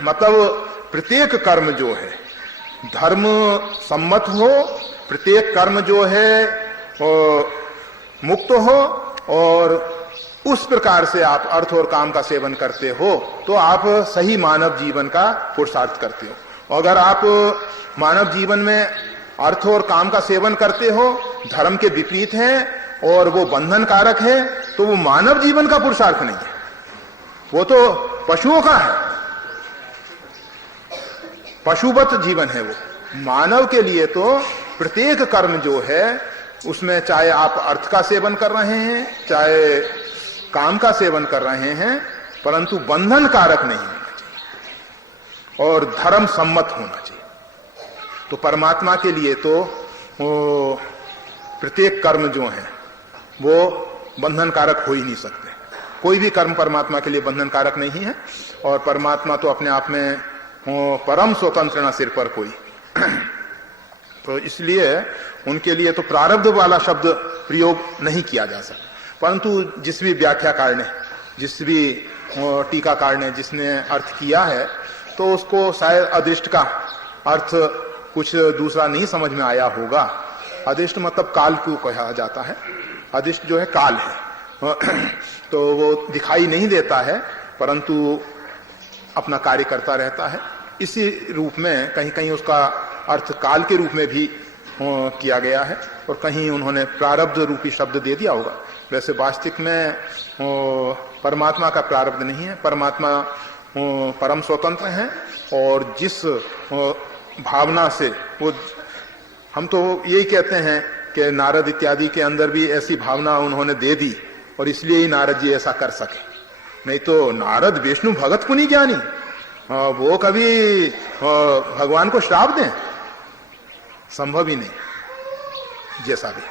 मतलब प्रत्येक कर्म जो है धर्म सम्मत हो, प्रत्येक कर्म जो है मुक्त हो, और उस प्रकार से आप अर्थ और काम का सेवन करते हो तो आप सही मानव जीवन का पुरुषार्थ करते हो। अगर आप मानव जीवन में अर्थ और काम का सेवन करते हो, धर्म के विपरीत है और वो बंधन कारक है, तो वो मानव जीवन का पुरुषार्थ नहीं है, वो तो पशुओं का है, पशुवत जीवन है वो। मानव के लिए तो प्रत्येक कर्म जो है उसमें चाहे आप अर्थ का सेवन कर रहे हैं, चाहे काम का सेवन कर रहे हैं, परंतु बंधन कारक नहीं होना चाहिए और धर्म सम्मत होना चाहिए। तो परमात्मा के लिए तो प्रत्येक कर्म जो है वो बंधन कारक हो ही नहीं सकते। कोई भी कर्म परमात्मा के लिए बंधन कारक नहीं है, और परमात्मा तो अपने आप में परम स्वतंत्र न सिर पर कोई। तो इसलिए उनके लिए तो प्रारब्ध वाला शब्द प्रयोग नहीं किया जा सकता, परंतु जिस भी व्याख्याकार ने, जिस भी टीकाकार ने जिसने अर्थ किया है, तो उसको शायद अदृष्ट का अर्थ कुछ दूसरा नहीं समझ में आया होगा। अदृष्ट मतलब काल को कहा जाता है, अदृष्ट जो है काल है, तो वो दिखाई नहीं देता है परंतु अपना कार्य करता रहता है। इसी रूप में कहीं कहीं उसका अर्थ काल के रूप में भी किया गया है, और कहीं उन्होंने प्रारब्ध रूपी शब्द दे दिया होगा। वैसे वास्तविक में परमात्मा का प्रारब्ध नहीं है, परमात्मा परम स्वतंत्र हैं, और जिस भावना से वो, हम तो यही कहते हैं कि नारद इत्यादि के अंदर भी ऐसी भावना उन्होंने दे दी, और इसलिए ही नारद जी ऐसा कर सके। नहीं तो नारद विष्णु भगत पुनि ज्ञानी, वो कभी भगवान को श्राप दें, संभव ही नहीं, जैसा भी।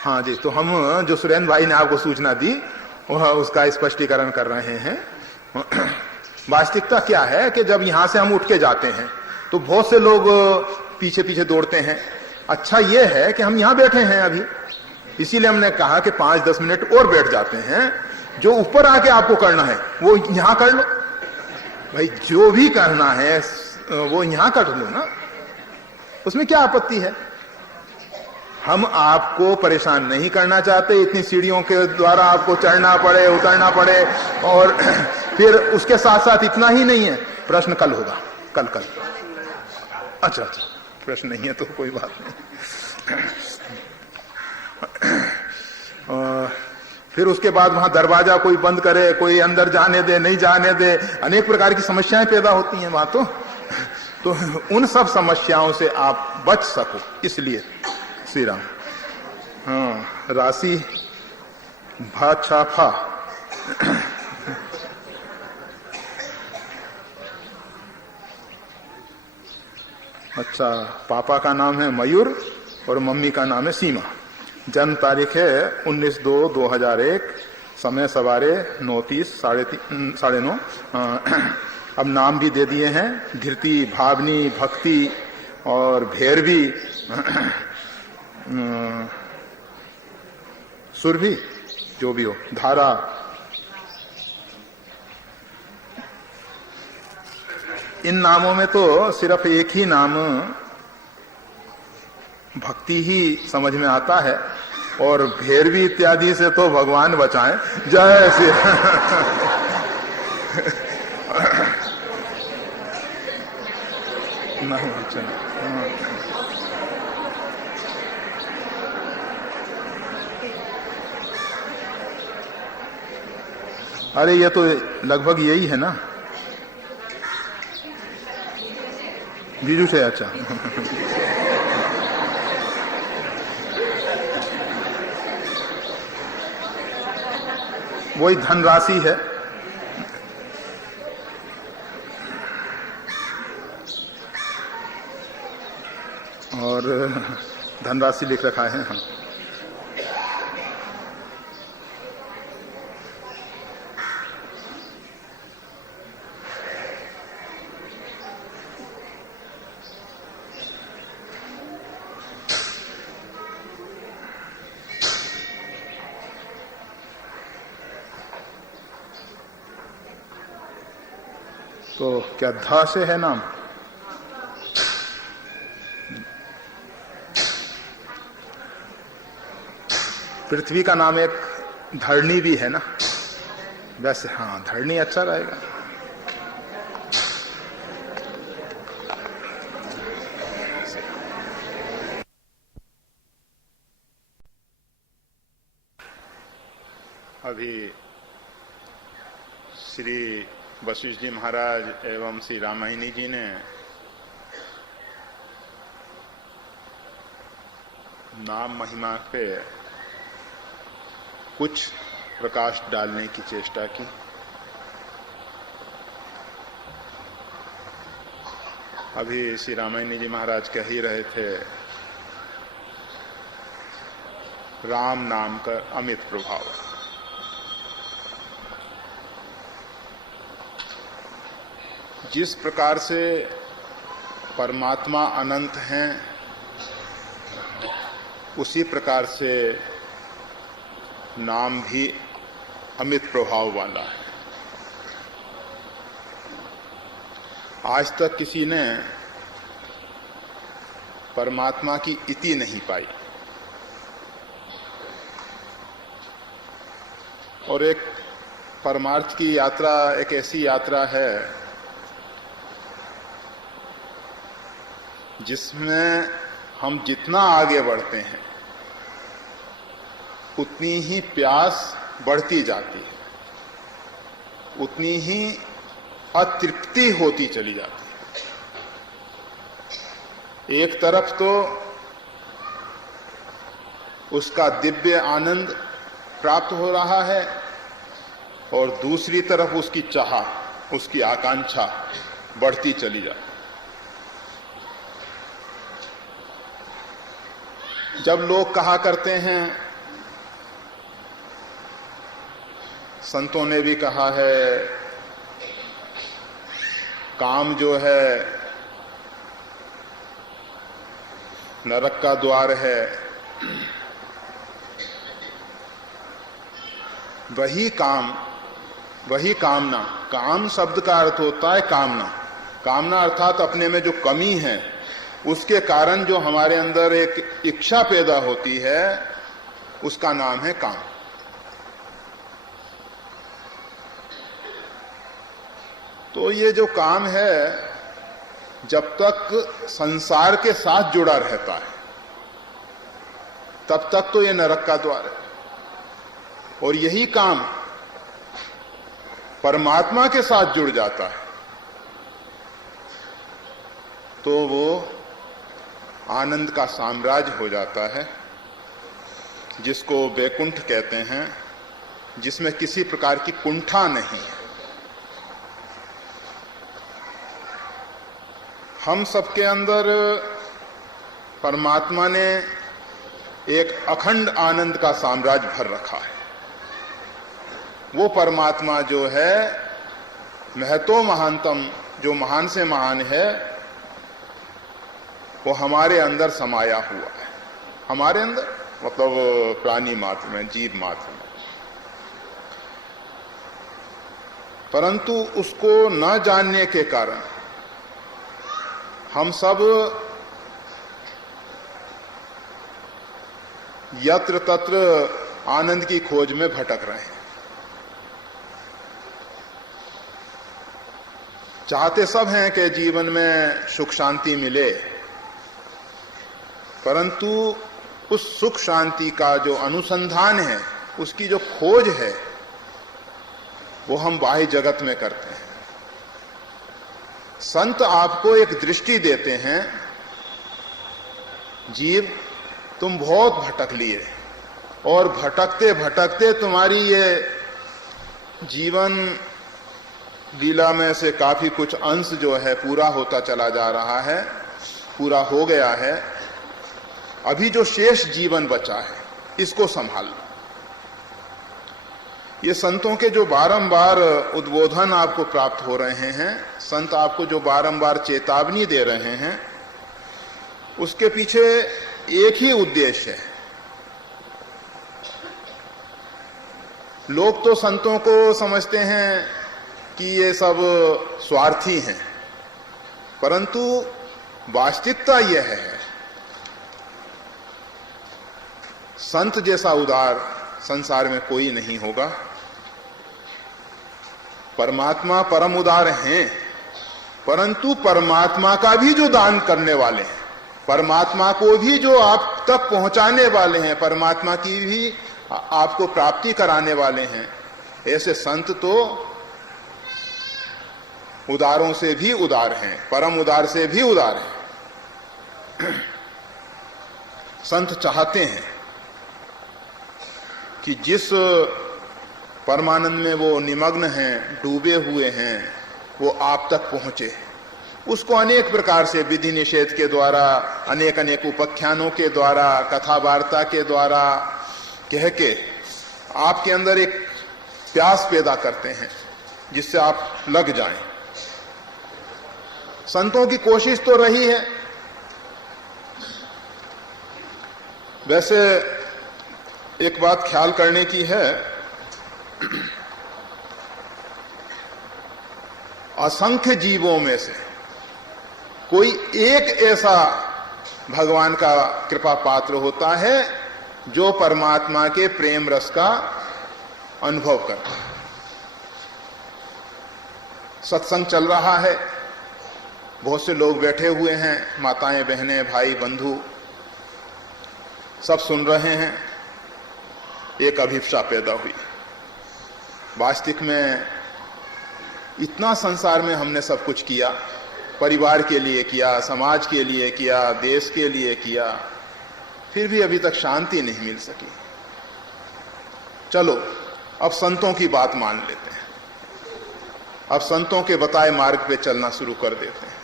हाँ जी, तो हम जो सुरेंद्र भाई ने आपको सूचना दी वह उसका स्पष्टीकरण कर रहे हैं। वास्तविकता क्या है कि जब यहां से हम उठ के जाते हैं तो बहुत से लोग पीछे पीछे दौड़ते हैं। अच्छा ये है कि हम यहां बैठे हैं अभी, इसीलिए हमने कहा कि 5-10 मिनट और बैठ जाते हैं। जो ऊपर आके आपको करना है वो यहां कर लो भाई, जो भी करना है वो यहां कर लो ना, उसमें क्या आपत्ति है। हम आपको परेशान नहीं करना चाहते, इतनी सीढ़ियों के द्वारा आपको चढ़ना पड़े, उतरना पड़े, और फिर उसके साथ साथ इतना ही नहीं है, प्रश्न कल होगा, कल। अच्छा, प्रश्न नहीं है तो कोई बात नहीं। फिर उसके बाद वहां दरवाजा कोई बंद करे, कोई अंदर जाने दे, नहीं जाने दे, अनेक प्रकार की समस्याएं पैदा होती हैं वहां। तो उन सब समस्याओं से आप बच सको, इसलिए श्री राम। हाँ, राशि भाछाफा। अच्छा, पापा का नाम है मयूर और मम्मी का नाम है सीमा। जन्म तारीख है 19/2/2001, समय सवारे 9:30, 9:30। अब नाम भी दे दिए हैं, धृति, भावनी, भक्ति और भैरवी, सुरभि, जो भी हो, धारा। इन नामों में तो सिर्फ एक ही नाम भक्ति ही समझ में आता है, और भैरवी इत्यादि से तो भगवान बचाएं। जय श्री अरे ये तो लगभग यही है ना, जीजू से। अच्छा, वही धनराशि है। और धनराशि लिख रखा है। हाँ, तो क्या ध से है नाम? पृथ्वी का नाम एक धरणी भी है ना, वैसे हाँ धरणी अच्छा रहेगा। अभी श्री वशिष्ठ जी महाराज एवं श्री रामायणी जी ने नाम महिमा पे कुछ प्रकाश डालने की चेष्टा की। अभी श्री रामायणी जी महाराज कह ही रहे थे, राम नाम का अमित प्रभाव। जिस प्रकार से परमात्मा अनंत हैं, उसी प्रकार से नाम भी अमित प्रभाव वाला है। आज तक किसी ने परमात्मा की इति नहीं पाई। और एक परमार्थ की यात्रा एक ऐसी यात्रा है जिसमें हम जितना आगे बढ़ते हैं उतनी ही प्यास बढ़ती जाती है, उतनी ही अतृप्ति होती चली जाती है। एक तरफ तो उसका दिव्य आनंद प्राप्त हो रहा है और दूसरी तरफ उसकी चाह, उसकी आकांक्षा बढ़ती चली जाती है। जब लोग कहा करते हैं, संतों ने भी कहा है, काम जो है नरक का द्वार है, वही काम, वही कामना। काम शब्द का अर्थ होता है कामना। कामना अर्थात अपने में जो कमी है उसके कारण जो हमारे अंदर एक इच्छा पैदा होती है, उसका नाम है काम। तो ये जो काम है, जब तक संसार के साथ जुड़ा रहता है तब तक तो ये नरक का द्वार है। और यही काम परमात्मा के साथ जुड़ जाता है तो वो आनंद का साम्राज्य हो जाता है, जिसको वैकुंठ कहते हैं, जिसमें किसी प्रकार की कुंठा नहीं है। हम सबके अंदर परमात्मा ने एक अखंड आनंद का साम्राज्य भर रखा है। वो परमात्मा जो है महतो महानतम, जो महान से महान है, वो हमारे अंदर समाया हुआ है। हमारे अंदर मतलब प्राणी मात्र में, जीव मात्र में। परंतु उसको न जानने के कारण हम सब यत्र तत्र आनंद की खोज में भटक रहे हैं। चाहते सब हैं कि जीवन में सुख शांति मिले, परंतु उस सुख शांति का जो अनुसंधान है, उसकी जो खोज है, वो हम बाह्य जगत में करते हैं। संत आपको एक दृष्टि देते हैं, जीव तुम बहुत भटक लिए और भटकते भटकते तुम्हारी ये जीवन लीला में से काफी कुछ अंश जो है पूरा होता चला जा रहा है, पूरा हो गया है। अभी जो शेष जीवन बचा है, इसको संभाल लो। ये संतों के जो बारंबार उद्बोधन आपको प्राप्त हो रहे हैं, संत आपको जो बारंबार चेतावनी दे रहे हैं, उसके पीछे एक ही उद्देश्य है। लोग तो संतों को समझते हैं कि ये सब स्वार्थी हैं, परंतु वास्तविकता यह है संत जैसा उदार संसार में कोई नहीं होगा। परमात्मा परम उदार हैं, परंतु परमात्मा का भी जो दान करने वाले हैं, परमात्मा को भी जो आप तक पहुंचाने वाले हैं, परमात्मा की भी आपको प्राप्ति कराने वाले हैं, ऐसे संत तो उदारों से भी उदार हैं, परम उदार से भी उदार हैं। संत चाहते हैं कि जिस परमानंद में वो निमग्न हैं, डूबे हुए हैं, वो आप तक पहुंचे। उसको अनेक प्रकार से विधि निषेध के द्वारा, अनेक अनेक उपाख्यानों के द्वारा, कथा वार्ता के द्वारा कह के आपके अंदर एक प्यास पैदा करते हैं जिससे आप लग जाएं। संतों की कोशिश तो रही है। वैसे एक बात ख्याल करने की है, असंख्य जीवों में से कोई एक ऐसा भगवान का कृपा पात्र होता है जो परमात्मा के प्रेम रस का अनुभव करता है। सत्संग चल रहा है, बहुत से लोग बैठे हुए हैं, माताएं, बहनें, भाई, बंधु सब सुन रहे हैं। एक अभिप्सा पैदा हुई, वास्तविक में इतना संसार में हमने सब कुछ किया, परिवार के लिए किया, समाज के लिए किया, देश के लिए किया, फिर भी अभी तक शांति नहीं मिल सकी। चलो अब संतों की बात मान लेते हैं, अब संतों के बताए मार्ग पे चलना शुरू कर देते हैं।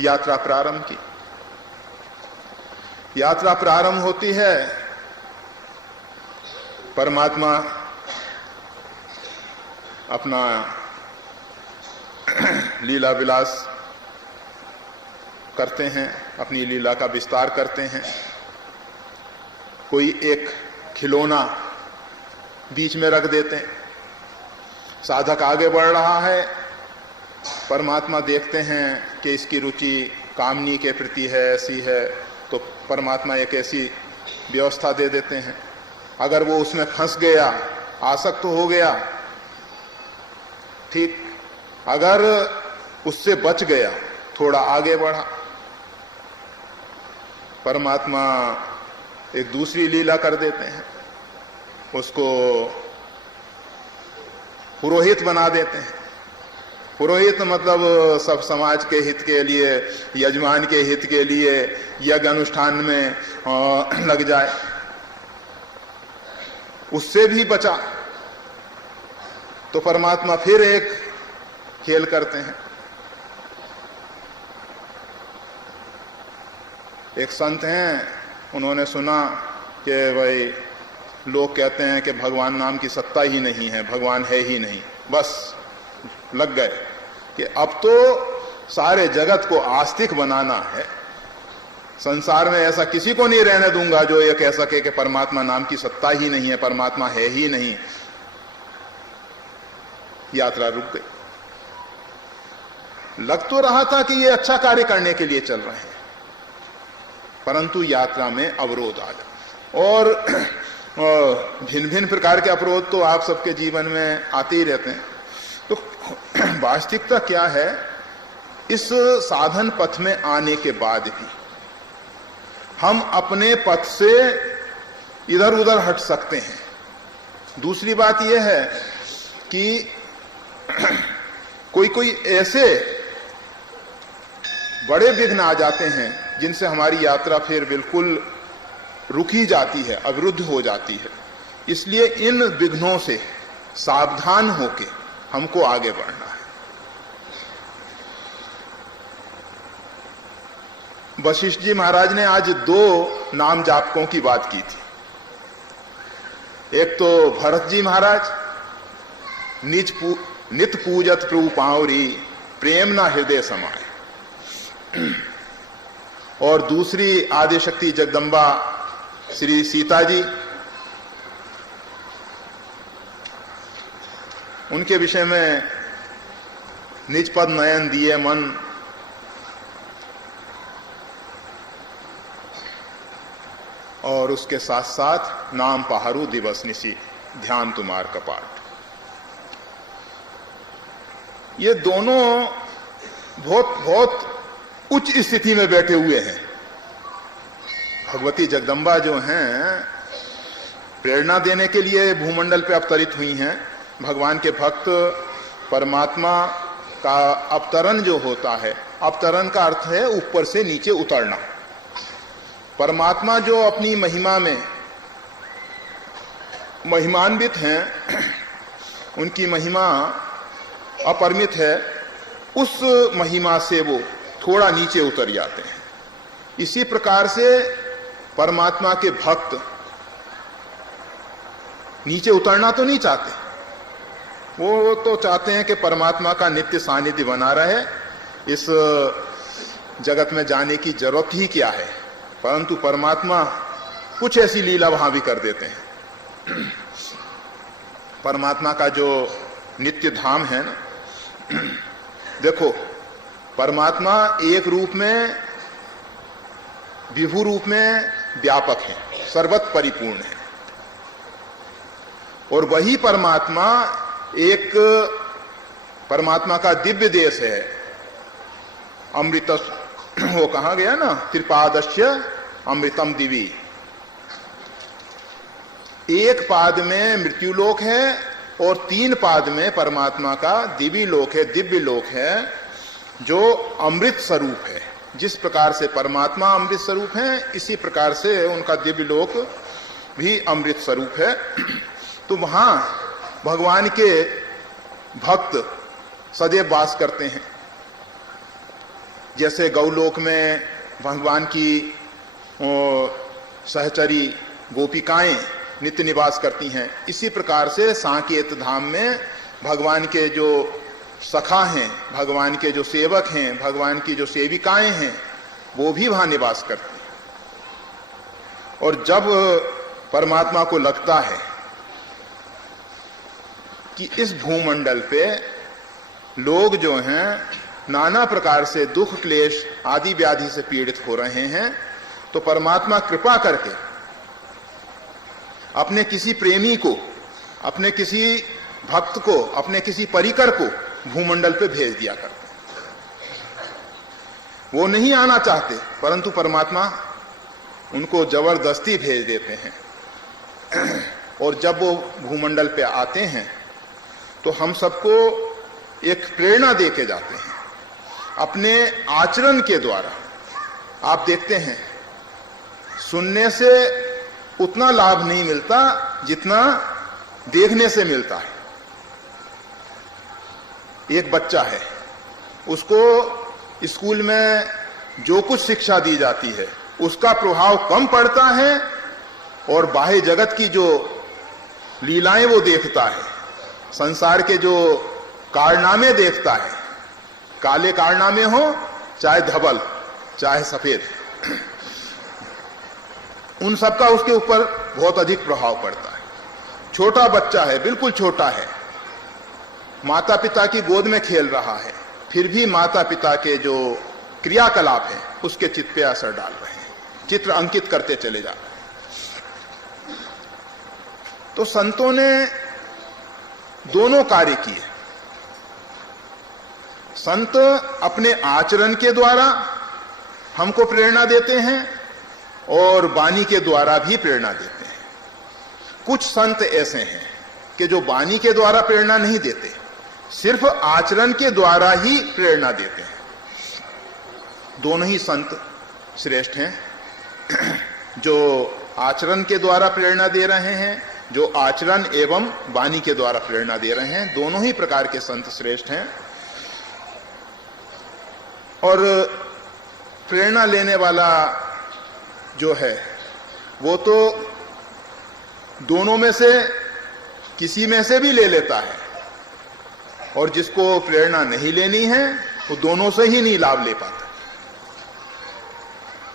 यात्रा प्रारंभ की। यात्रा प्रारंभ होती है, परमात्मा अपना लीला विलास करते हैं, अपनी लीला का विस्तार करते हैं। कोई एक खिलौना बीच में रख देते हैं, साधक आगे बढ़ रहा है, परमात्मा देखते हैं कि इसकी रुचि कामनी के प्रति है, ऐसी है, तो परमात्मा एक ऐसी व्यवस्था दे देते हैं। अगर वो उसमें फंस गया, आसक्त हो गया, ठीक, अगर उससे बच गया, थोड़ा आगे बढ़ा, परमात्मा एक दूसरी लीला कर देते हैं, उसको पुरोहित बना देते हैं। पुरोहित मतलब सब समाज के हित के लिए, यजमान के हित के लिए यज्ञ अनुष्ठान में लग जाए, उससे भी बचा तो परमात्मा फिर एक खेल करते हैं। एक संत हैं, उन्होंने सुना कि भाई लोग कहते हैं कि भगवान नाम की सत्ता ही नहीं है, भगवान है ही नहीं, बस लग गए कि अब तो सारे जगत को आस्तिक बनाना है, संसार में ऐसा किसी को नहीं रहने दूंगा जो ये कह सके कि परमात्मा नाम की सत्ता ही नहीं है, परमात्मा है ही नहीं। यात्रा रुक गई। लग तो रहा था कि ये अच्छा कार्य करने के लिए चल रहे हैं, परंतु यात्रा में अवरोध आ गया। और भिन्न भिन्न प्रकार के अवरोध तो आप सबके जीवन में आते ही रहते हैं। तो वास्तविकता क्या है, इस साधन पथ में आने के बाद भी हम अपने पथ से इधर उधर हट सकते हैं। दूसरी बात यह है कि कोई कोई ऐसे बड़े विघ्न आ जाते हैं जिनसे हमारी यात्रा फिर बिल्कुल रुकी जाती है, अवरुद्ध हो जाती है। इसलिए इन विघ्नों से सावधान होके हमको आगे बढ़ना है। वशिष्ठ जी महाराज ने आज 2 नाम जापकों की बात की थी। एक तो भरत जी महाराज, नित पूजत प्रभु पावरी, प्रेम ना हृदय समाए, और दूसरी आदिशक्ति जगदम्बा श्री सीता जी, उनके विषय में निज पद नयन दिए मन, और उसके साथ साथ नाम पहारू दिवस निशी ध्यान तुम्हार कपाट। ये दोनों बहुत बहुत उच्च स्थिति में बैठे हुए हैं। भगवती जगदम्बा जो हैं प्रेरणा देने के लिए भूमंडल पे अवतरित हुई हैं। भगवान के भक्त परमात्मा का अवतरण जो होता है, अवतरण का अर्थ है ऊपर से नीचे उतरना। परमात्मा जो अपनी महिमा में महिमान्वित हैं, उनकी महिमा अपरिमित है, उस महिमा से वो थोड़ा नीचे उतर जाते हैं। इसी प्रकार से परमात्मा के भक्त नीचे उतरना तो नहीं चाहते, वो तो चाहते हैं कि परमात्मा का नित्य सानिध्य बना रहे, इस जगत में जाने की जरूरत ही क्या है। परंतु परमात्मा कुछ ऐसी लीला वहां भी कर देते हैं। परमात्मा का जो नित्य धाम है ना, देखो परमात्मा एक रूप में, विभु रूप में व्यापक है, सर्वत्र परिपूर्ण है। और वही परमात्मा एक परमात्मा का दिव्य देश है, अमृत, वो कहा गया ना, त्रिपादस्य अमृतम दिवी। एक पाद में मृत्युलोक है और 3 पाद में परमात्मा का दिव्य लोक है, दिव्य लोक है, जो अमृत स्वरूप है। जिस प्रकार से परमात्मा अमृत स्वरूप है, इसी प्रकार से उनका दिव्य लोक भी अमृत स्वरूप है। तो वहां भगवान के भक्त सदैव वास करते हैं। जैसे गौलोक में भगवान की सहचरी गोपिकाएं नित्य निवास करती हैं, इसी प्रकार से साकेत धाम में भगवान के जो सखा हैं, भगवान के जो सेवक हैं, भगवान की जो सेविकाएं हैं, वो भी वहां निवास करती हैं। और जब परमात्मा को लगता है कि इस भूमंडल पे लोग जो हैं नाना प्रकार से दुख क्लेश आदि व्याधि से पीड़ित हो रहे हैं, तो परमात्मा कृपा करके अपने किसी प्रेमी को, अपने किसी भक्त को, अपने किसी परिकर को भूमंडल पे भेज दिया करते। वो नहीं आना चाहते, परंतु परमात्मा उनको जबरदस्ती भेज देते हैं। और जब वो भूमंडल पे आते हैं तो हम सबको एक प्रेरणा दे के जाते हैं अपने आचरण के द्वारा। आप देखते हैं सुनने से उतना लाभ नहीं मिलता जितना देखने से मिलता है। एक बच्चा है, उसको स्कूल में जो कुछ शिक्षा दी जाती है उसका प्रभाव कम पड़ता है, और बाह्य जगत की जो लीलाएं वो देखता है, संसार के जो कारनामे देखता है, काले कारनामे हो चाहे धवल चाहे सफेद, उन सब का उसके ऊपर बहुत अधिक प्रभाव पड़ता है। छोटा बच्चा है, बिल्कुल छोटा है, माता पिता की गोद में खेल रहा है, फिर भी माता पिता के जो क्रियाकलाप है उसके चित्त पे असर डाल रहे हैं, चित्र अंकित करते चले जा रहे हैं। तो संतों ने दोनों कार्य किए। संत अपने आचरण के द्वारा हमको प्रेरणा देते हैं और वाणी के द्वारा भी प्रेरणा देते हैं। कुछ संत ऐसे हैं कि जो वाणी के द्वारा प्रेरणा नहीं देते, सिर्फ आचरण के द्वारा ही प्रेरणा देते हैं। दोनों ही संत श्रेष्ठ हैं, जो आचरण के द्वारा प्रेरणा दे रहे हैं, जो आचरण एवं वाणी के द्वारा प्रेरणा दे रहे हैं, दोनों ही प्रकार के संत श्रेष्ठ हैं। और प्रेरणा लेने वाला जो है वो तो दोनों में से किसी में से भी ले लेता है, और जिसको प्रेरणा नहीं लेनी है वो दोनों से ही नहीं लाभ ले पाता।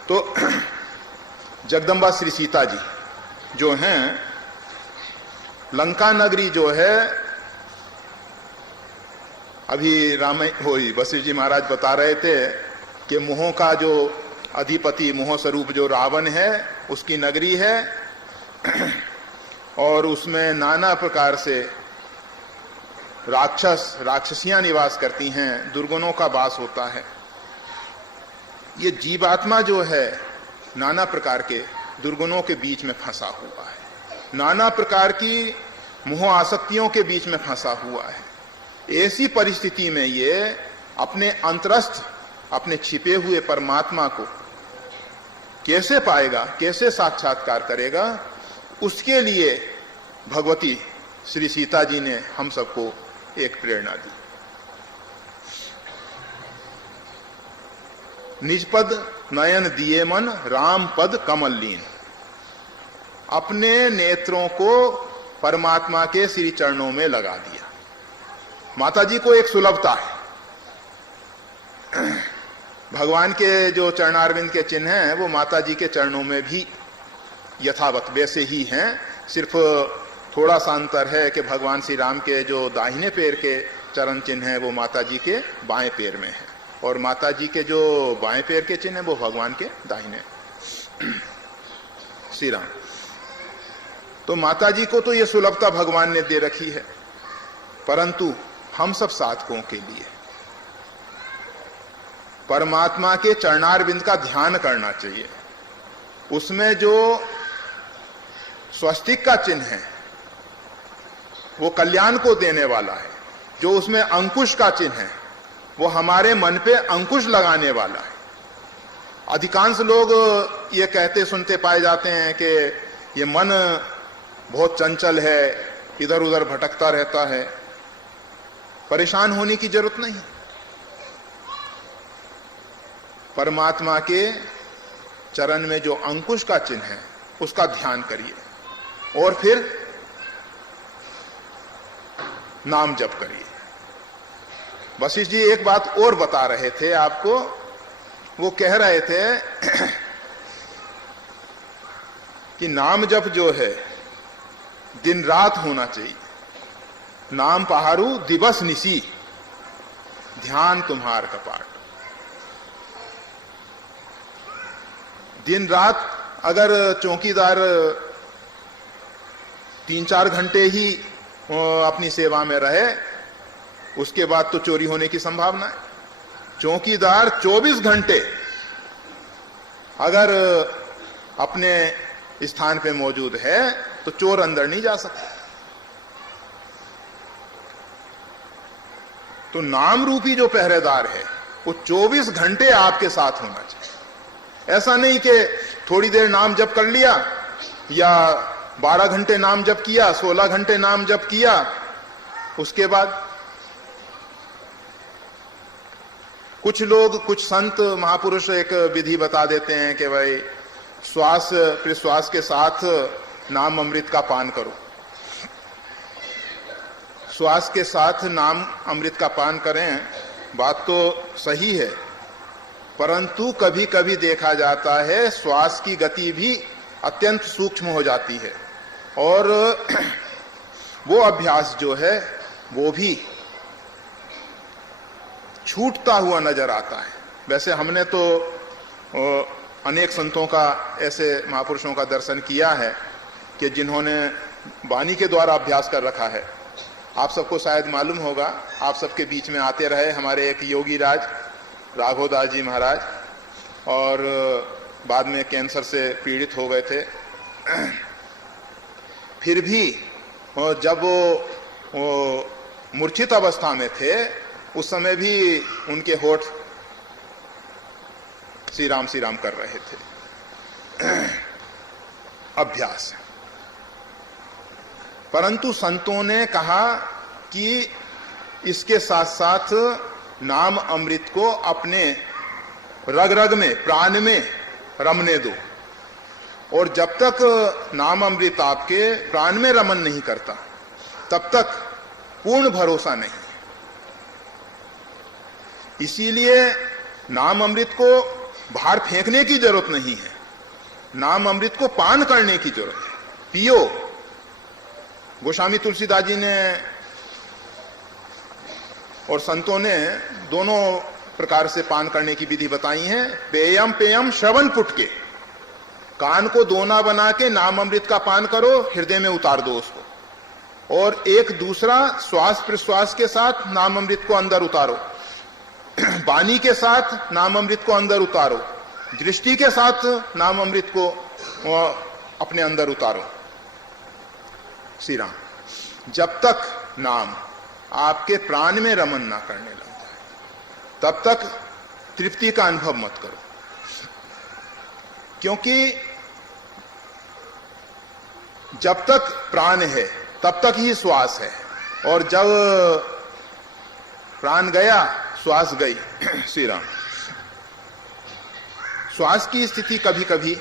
तो जगदम्बा श्री सीता जी जो हैं, लंका नगरी जो है अभी वशिष्ठ जी महाराज बता रहे थे कि मोहों का जो अधिपति, मोह स्वरूप जो रावण है, उसकी नगरी है और उसमें नाना प्रकार से राक्षसियां निवास करती हैं, दुर्गुणों का वास होता है। ये जीवात्मा जो है नाना प्रकार के दुर्गुणों के बीच में फंसा हुआ है, नाना प्रकार की मोह आसक्तियों के बीच में फंसा हुआ है। ऐसी परिस्थिति में ये अपने अंतरस्थ, अपने छिपे हुए परमात्मा को कैसे पाएगा, कैसे साक्षात्कार करेगा, उसके लिए भगवती श्री सीता जी ने हम सबको एक प्रेरणा दी। निज पद नयन दिए मन राम पद कमल लीन। अपने नेत्रों को परमात्मा के श्री चरणों में लगा दिया। माता जी को एक सुलभता है, भगवान के जो चरणारविंद के चिन्ह हैं वो माता जी के चरणों में भी यथावत वैसे ही हैं। सिर्फ थोड़ा सा अंतर है कि भगवान श्री राम के जो दाहिने पैर के चरण चिन्ह हैं वो माता जी के बाएं पैर में है, और माता जी के जो बाएं पैर के चिन्ह हैं वो भगवान के दाहिने श्री राम। तो माता जी को तो ये सुलभता भगवान ने दे रखी है, परंतु हम सब साधकों के लिए परमात्मा के चरणारविंद का ध्यान करना चाहिए। उसमें जो स्वस्तिक का चिन्ह है वो कल्याण को देने वाला है, जो उसमें अंकुश का चिन्ह है वो हमारे मन पे अंकुश लगाने वाला है। अधिकांश लोग ये कहते सुनते पाए जाते हैं कि ये मन बहुत चंचल है, इधर उधर भटकता रहता है। परेशान होने की जरूरत नहीं। परमात्मा के चरण में जो अंकुश का चिन्ह है उसका ध्यान करिए और फिर नाम जप करिए। वशिष्ठ जी एक बात और बता रहे थे आपको, वो कह रहे थे कि नाम जप जो है दिन रात होना चाहिए। नाम पहाड़ू दिवस निशी, ध्यान तुम्हार कपाट। दिन रात अगर चौकीदार 3-4 घंटे ही अपनी सेवा में रहे, उसके बाद तो चोरी होने की संभावना है। चौकीदार 24 घंटे अगर अपने स्थान पे मौजूद है तो चोर अंदर नहीं जा सकता। तो नाम रूपी जो पहरेदार है वो 24 घंटे आपके साथ होना चाहिए। ऐसा नहीं कि थोड़ी देर नाम जप कर लिया या 12 घंटे नाम जप किया, 16 घंटे नाम जप किया, उसके बाद कुछ लोग, कुछ संत महापुरुष एक विधि बता देते हैं कि भाई श्वास प्रश्वास के साथ नाम अमृत का पान करो। श्वास के साथ नाम अमृत का पान करें, बात तो सही है, परंतु कभी कभी देखा जाता है श्वास की गति भी अत्यंत सूक्ष्म हो जाती है और वो अभ्यास जो है वो भी छूटता हुआ नजर आता है। वैसे हमने तो अनेक संतों का, ऐसे महापुरुषों का दर्शन किया है कि जिन्होंने वाणी के द्वारा अभ्यास कर रखा है। आप सबको शायद मालूम होगा, आप सबके बीच में आते रहे हमारे एक योगी राज राघोदास जी महाराज, और बाद में कैंसर से पीड़ित हो गए थे। फिर भी जब वो मूर्छित अवस्था में थे उस समय भी उनके होठ श्री राम कर रहे थे। अभ्यास। परंतु संतों ने कहा कि इसके साथ साथ नाम अमृत को अपने रग रग में, प्राण में रमने दो, और जब तक नाम अमृत आपके प्राण में रमन नहीं करता तब तक पूर्ण भरोसा नहीं। इसीलिए नाम अमृत को बाहर फेंकने की जरूरत नहीं है, नाम अमृत को पान करने की जरूरत है। पियो। गोस्वामी तुलसीदास जी ने और संतों ने दोनों प्रकार से पान करने की विधि बताई है। पेयम पेयम श्रवण पुट के, कान को दोना बना के नाम अमृत का पान करो, हृदय में उतार दो उसको, और एक दूसरा श्वास प्रश्वास के साथ नाम अमृत को अंदर उतारो, वाणी के साथ नाम अमृत को अंदर उतारो, दृष्टि के साथ नाम अमृत को अपने अंदर उतारो। श्री राम, जब तक नाम आपके प्राण में रमन ना करने लगता है तब तक तृप्ति का अनुभव मत करो, क्योंकि जब तक प्राण है तब तक ही श्वास है, और जब प्राण गया श्वास गई। श्री राम, श्वास की स्थिति कभी कभी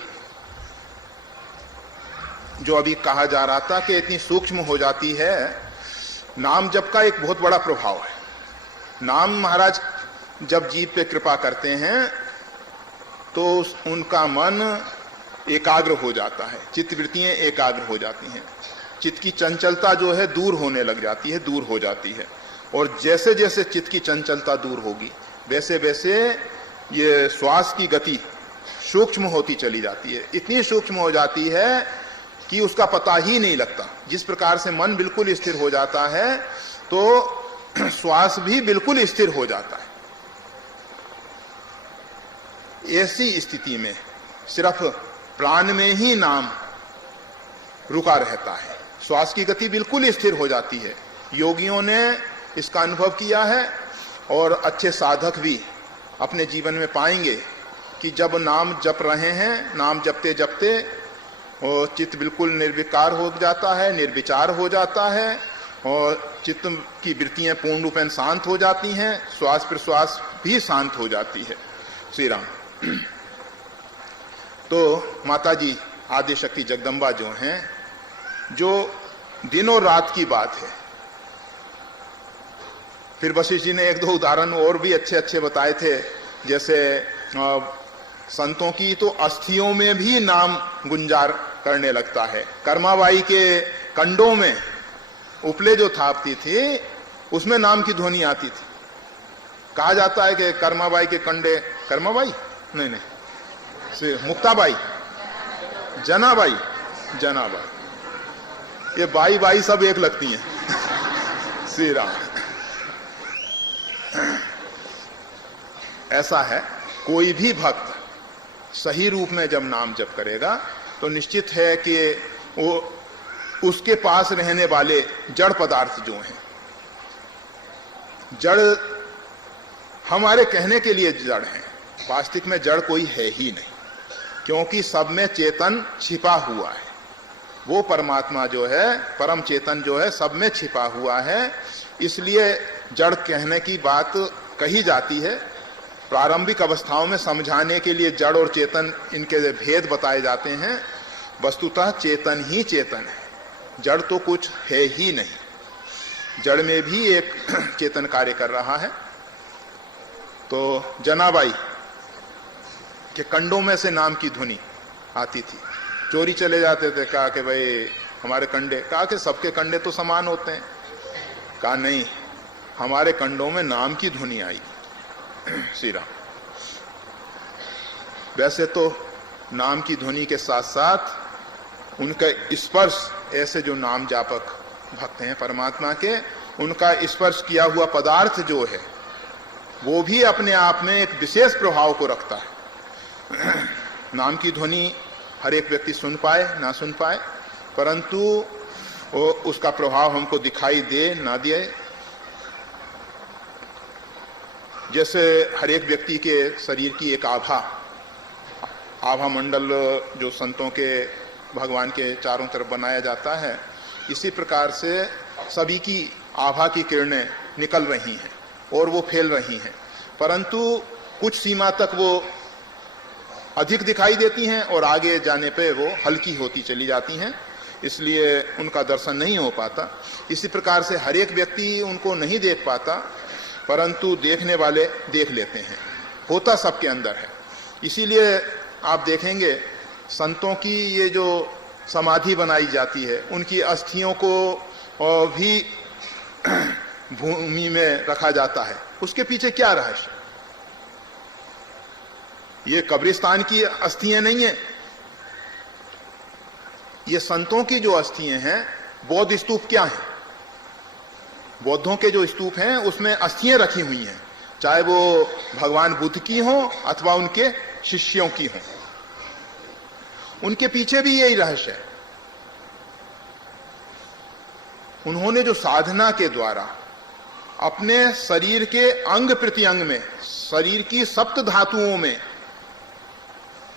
जो अभी कहा जा रहा था कि इतनी सूक्ष्म हो जाती है। नाम जप का एक बहुत बड़ा प्रभाव है। नाम महाराज जब जीव पे कृपा करते हैं तो उनका मन एकाग्र हो जाता है, चित्तवृत्तियां एकाग्र हो जाती हैं, चित्त की चंचलता जो है दूर होने लग जाती है, दूर हो जाती है। और जैसे जैसे चित्त की चंचलता दूर होगी वैसे वैसे ये श्वास की गति सूक्ष्म होती चली जाती है, इतनी सूक्ष्म हो जाती है कि उसका पता ही नहीं लगता। जिस प्रकार से मन बिल्कुल स्थिर हो जाता है तो श्वास भी बिल्कुल स्थिर हो जाता है। ऐसी स्थिति में सिर्फ प्राण में ही नाम रुका रहता है, श्वास की गति बिल्कुल स्थिर हो जाती है। योगियों ने इसका अनुभव किया है और अच्छे साधक भी अपने जीवन में पाएंगे कि जब नाम जप रहे हैं, नाम जपते जपते और चित्त बिल्कुल निर्विकार हो जाता है, निर्विचार हो जाता है, और चित्त की वृत्तियां पूर्ण रूपेण शांत हो जाती हैं, श्वास प्रश्वास भी शांत हो जाती है। श्री राम। तो माता जी आदि शक्ति जगदम्बा जो हैं, जो दिन और रात की बात है। फिर वशिष्ठ जी ने एक दो उदाहरण और भी अच्छे अच्छे बताए थे, जैसे संतों की तो अस्थियों में भी नाम गुंजार करने लगता है। कर्माबाई के कंडों में उपले जो थापती थी उसमें नाम की ध्वनि आती थी। कहा जाता है कि कर्माबाई के कंडे, कर्माबाई नहीं, मुक्ताबाई, जनाबाई, ये बाई बाई सब एक लगती हैं। श्री राम। ऐसा है, कोई भी भक्त सही रूप में जब नाम जप करेगा तो निश्चित है कि वो उसके पास रहने वाले जड़ पदार्थ जो हैं, जड़ हमारे कहने के लिए जड़ हैं, वास्तविक में जड़ कोई है ही नहीं, क्योंकि सब में चेतन छिपा हुआ है। वो परमात्मा जो है, परम चेतन जो है, सब में छिपा हुआ है। इसलिए जड़ कहने की बात कही जाती है। प्रारंभिक अवस्थाओं में समझाने के लिए जड़ और चेतन, इनके भेद बताए जाते हैं। वस्तुतः चेतन ही चेतन है, जड़ तो कुछ है ही नहीं। जड़ में भी एक चेतन कार्य कर रहा है। तो जनाबाई के कंडों में से नाम की ध्वनि आती थी। चोरी चले जाते थे, कहा कि भाई हमारे कंडे, कहा कि सबके कंडे तो समान होते हैं। कहा नहीं, हमारे कंडों में नाम की ध्वनि आई। श्री राम। वैसे तो नाम की ध्वनि के साथ साथ उनका स्पर्श, ऐसे जो नाम जापक भक्त हैं परमात्मा के, उनका स्पर्श किया हुआ पदार्थ जो है वो भी अपने आप में एक विशेष प्रभाव को रखता है। नाम की ध्वनि हर एक व्यक्ति सुन पाए ना सुन पाए, परंतु उसका प्रभाव हमको दिखाई दे ना दे। जैसे हर एक व्यक्ति के शरीर की एक आभा मंडल जो संतों के, भगवान के चारों तरफ बनाया जाता है, इसी प्रकार से सभी की आभा की किरणें निकल रही हैं और वो फैल रही हैं, परंतु कुछ सीमा तक वो अधिक दिखाई देती हैं और आगे जाने पे वो हल्की होती चली जाती हैं, इसलिए उनका दर्शन नहीं हो पाता। इसी प्रकार से हर एक व्यक्ति उनको नहीं देख पाता, परंतु देखने वाले देख लेते हैं। होता सबके अंदर है। इसीलिए आप देखेंगे संतों की ये जो समाधि बनाई जाती है, उनकी अस्थियों को भी भूमि में रखा जाता है, उसके पीछे क्या रहस्य? ये कब्रिस्तान की अस्थियां नहीं है, ये संतों की जो अस्थियां हैं। बौद्ध स्तूप क्या है? बौद्धों के जो स्तूप हैं उसमें अस्थियां रखी हुई हैं, चाहे वो भगवान बुद्ध की हो अथवा उनके शिष्यों की हो। उनके पीछे भी यही रहस्य है। उन्होंने जो साधना के द्वारा अपने शरीर के अंग प्रत्यंग में, शरीर की सप्त धातुओं में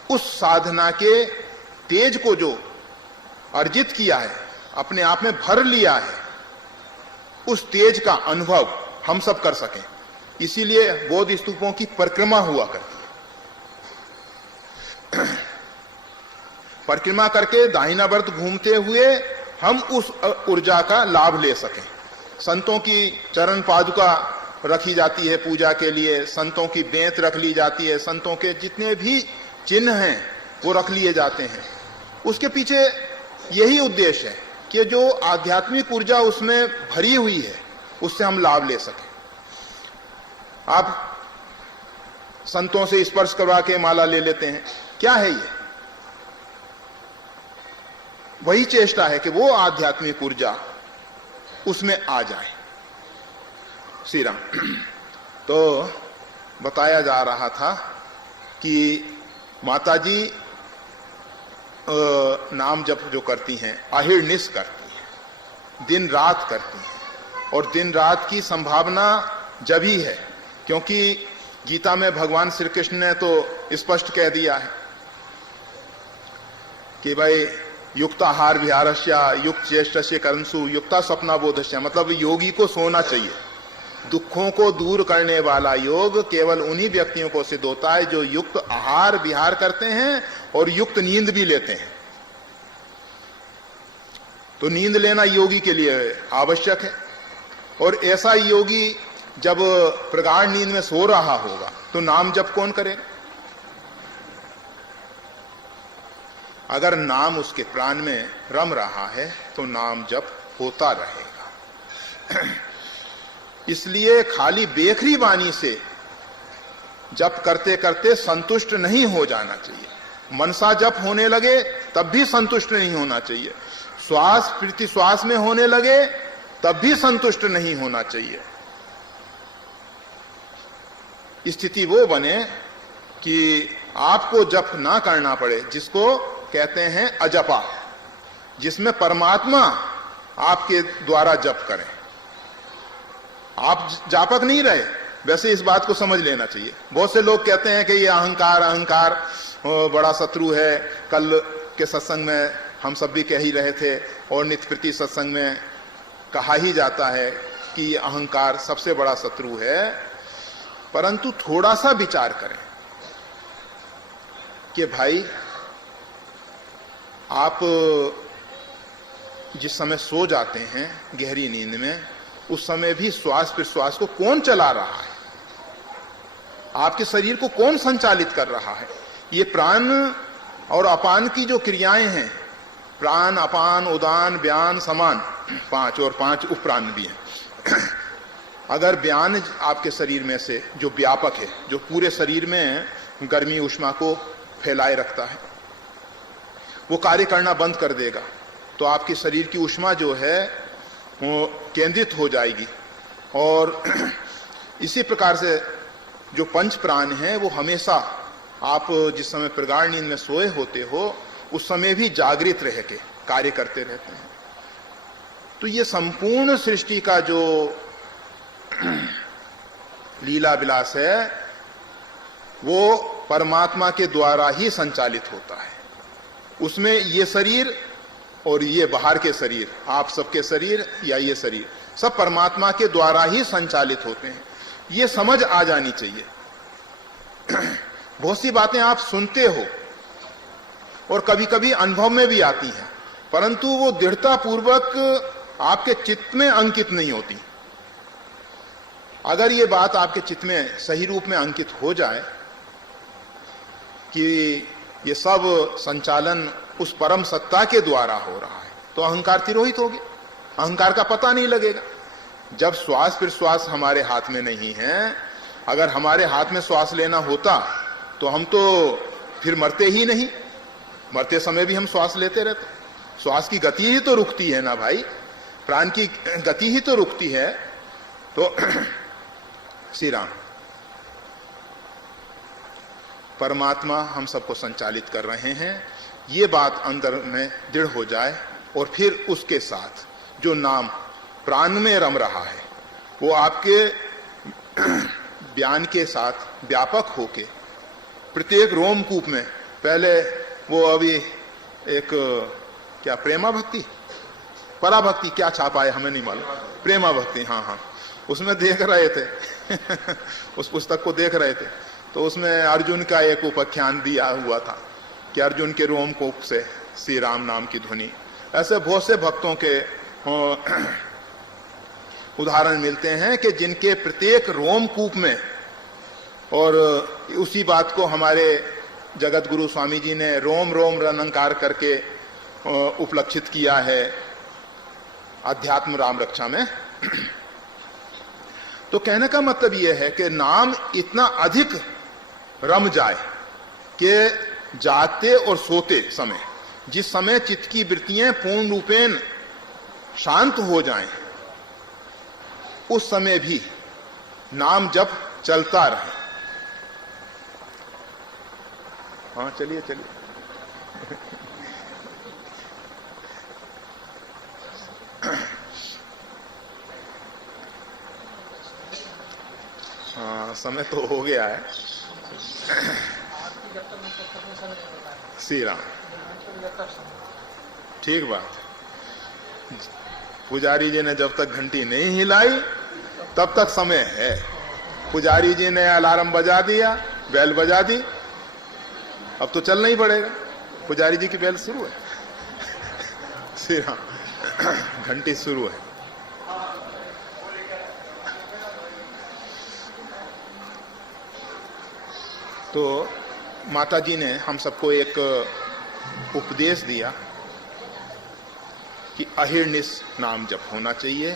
उस साधना के तेज को जो अर्जित किया है, अपने आप में भर लिया है, उस तेज का अनुभव हम सब कर सकें, इसीलिए बौद्ध स्तूपों की परिक्रमा हुआ करती है। परिक्रमा करके दाहिना वर्त घूमते हुए हम उस ऊर्जा का लाभ ले सकें। संतों की चरण पादुका रखी जाती है पूजा के लिए, संतों की बेंत रख ली जाती है, संतों के जितने भी चिन्ह हैं वो रख लिए जाते हैं। उसके पीछे यही उद्देश्य है कि जो आध्यात्मिक ऊर्जा उसमें भरी हुई है उससे हम लाभ ले सकें। आप संतों से स्पर्श करवा के माला ले लेते हैं, क्या है ये? वही चेष्टा है कि वो आध्यात्मिक ऊर्जा उसमें आ जाए। श्री राम। तो बताया जा रहा था कि माताजी नाम जप जो करती हैं, अहिर्निश करती हैं, दिन रात करती हैं, और दिन रात की संभावना जब ही है, क्योंकि गीता में भगवान श्री कृष्ण ने तो स्पष्ट कह दिया है कि भाई युक्ताहार विहारस्य युक्त चेष्टस्य कर्मसु युक्ता स्वप्नाबोधस्य, मतलब योगी को सोना चाहिए। दुखों को दूर करने वाला योग केवल उन्हीं व्यक्तियों को सिद्ध होता है जो युक्त आहार विहार करते हैं और युक्त नींद भी लेते हैं। तो नींद लेना योगी के लिए आवश्यक है, और ऐसा योगी जब प्रगाढ़ नींद में सो रहा होगा तो नाम जप कौन करेगा? अगर नाम उसके प्राण में रम रहा है तो नाम जप होता रहेगा। इसलिए खाली बेखरी वाणी से जप करते करते संतुष्ट नहीं हो जाना चाहिए। मनसा जप होने लगे तब भी संतुष्ट नहीं होना चाहिए, श्वास प्रति श्वास में होने लगे तब भी संतुष्ट नहीं होना चाहिए। स्थिति वो बने कि आपको जप ना करना पड़े, जिसको कहते हैं अजपा, जिसमें परमात्मा आपके द्वारा जप करें। आप जापक नहीं रहे, वैसे इस बात को समझ लेना चाहिए। बहुत से लोग कहते हैं कि ये अहंकार अहंकार बड़ा शत्रु है। कल के सत्संग में हम सब भी कह ही रहे थे, और नित्य प्रति सत्संग में कहा ही जाता है कि अहंकार सबसे बड़ा शत्रु है। परंतु थोड़ा सा विचार करें कि भाई आप जिस समय सो जाते हैं गहरी नींद में, उस समय भी श्वास प्रश्वास को कौन चला रहा है? आपके शरीर को कौन संचालित कर रहा है? ये प्राण और अपान की जो क्रियाएं हैं, प्राण अपान उदान व्यान समान, 5 और 5 उपप्राण भी हैं। अगर व्यान आपके शरीर में से जो व्यापक है, जो पूरे शरीर में गर्मी उष्मा को फैलाए रखता है, वो कार्य करना बंद कर देगा तो आपके शरीर की उष्मा जो है वो केंद्रित हो जाएगी। और इसी प्रकार से जो पंच प्राण हैं वो हमेशा, आप जिस समय प्रगाढ़ नींद में सोए होते हो उस समय भी जागृत रह के कार्य करते रहते हैं। तो ये संपूर्ण सृष्टि का जो लीला विलास है वो परमात्मा के द्वारा ही संचालित होता है। उसमें ये शरीर और ये बाहर के शरीर, आप सबके शरीर या ये शरीर, सब परमात्मा के द्वारा ही संचालित होते हैं। ये समझ आ जानी चाहिए। बहुत सी बातें आप सुनते हो और कभी कभी अनुभव में भी आती हैं, परंतु वो दृढ़ता पूर्वक आपके चित्त में अंकित नहीं होती। अगर ये बात आपके चित्त में सही रूप में अंकित हो जाए कि ये सब संचालन उस परम सत्ता के द्वारा हो रहा है, तो अहंकार तिरोहित होगी, अहंकार का पता नहीं लगेगा। जब श्वास प्रश्वास हमारे हाथ में नहीं है, अगर हमारे हाथ में श्वास लेना होता तो हम तो फिर मरते ही नहीं, मरते समय भी हम श्वास लेते रहते। श्वास की गति ही तो रुकती है ना भाई, प्राण की गति ही तो रुकती है। तो श्री राम, परमात्मा हम सबको संचालित कर रहे हैं, ये बात अंदर में दृढ़ हो जाए और फिर उसके साथ जो नाम प्राण में रम रहा है वो आपके बयान के साथ व्यापक होके प्रत्येक रोमकूप में, पहले वो अभी एक क्या प्रेमा भक्ति पराभक्ति क्या छापा है हमें नहीं मालूम, प्रेमा भक्ति, हाँ, उसमें देख रहे थे उस पुस्तक को देख रहे थे, तो उसमें अर्जुन का एक उपाख्यान दिया हुआ था कि अर्जुन के रोमकूप से श्री राम नाम की ध्वनि। ऐसे बहुत से भक्तों के उदाहरण मिलते हैं कि जिनके प्रत्येक रोमकूप में, और उसी बात को हमारे जगत गुरु स्वामी जी ने रोम रोम रनंकार करके उपलक्षित किया है अध्यात्म राम रक्षा में। तो कहने का मतलब यह है कि नाम इतना अधिक रम जाए कि जागते और सोते समय, जिस समय चित्त की वृत्तियां पूर्ण रूपेण शांत हो जाएं, उस समय भी नाम जप चलता रहे। हाँ चलिए हाँ समय तो हो गया है। श्री राम, ठीक बात। पुजारी जी ने जब तक घंटी नहीं हिलाई तब तक समय है। पुजारी जी ने अलार्म बजा दिया, बेल बजा दी, अब तो चलना ही पड़ेगा। पुजारी जी की बेल शुरू है, श्री राम, घंटी शुरू है। तो माता जी ने हम सबको एक उपदेश दिया कि अहिर्निश नाम जप होना चाहिए,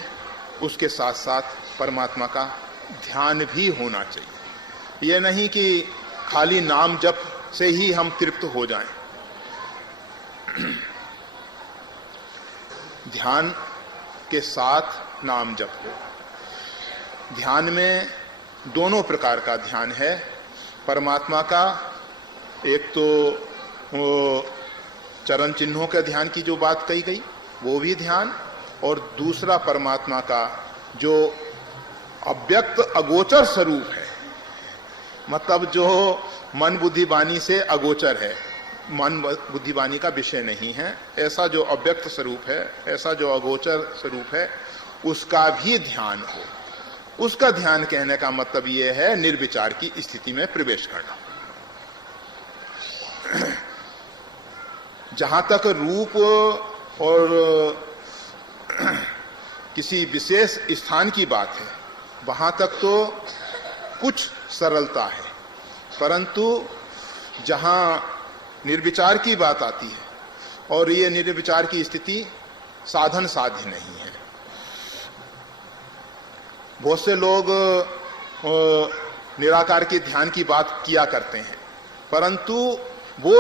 उसके साथ साथ परमात्मा का ध्यान भी होना चाहिए। यह नहीं कि खाली नाम जप से ही हम तृप्त हो जाएं। ध्यान के साथ नाम जप हो। ध्यान में दोनों प्रकार का ध्यान है। परमात्मा का एक तो चरण चिन्हों के ध्यान की जो बात कही गई वो भी ध्यान, और दूसरा परमात्मा का जो अव्यक्त अगोचर स्वरूप है, मतलब जो मन बुद्धि वाणी से अगोचर है, मन बुद्धि वाणी का विषय नहीं है, ऐसा जो अव्यक्त स्वरूप है, ऐसा जो अगोचर स्वरूप है, उसका भी ध्यान हो। उसका ध्यान कहने का मतलब यह है निर्विचार की स्थिति में प्रवेश करना। जहां तक रूप और किसी विशेष स्थान की बात है वहां तक तो कुछ सरलता है, परंतु जहां निर्विचार की बात आती है और ये निर्विचार की स्थिति साधन साध्य नहीं है। बहुत से लोग निराकार के ध्यान की बात किया करते हैं, परंतु वो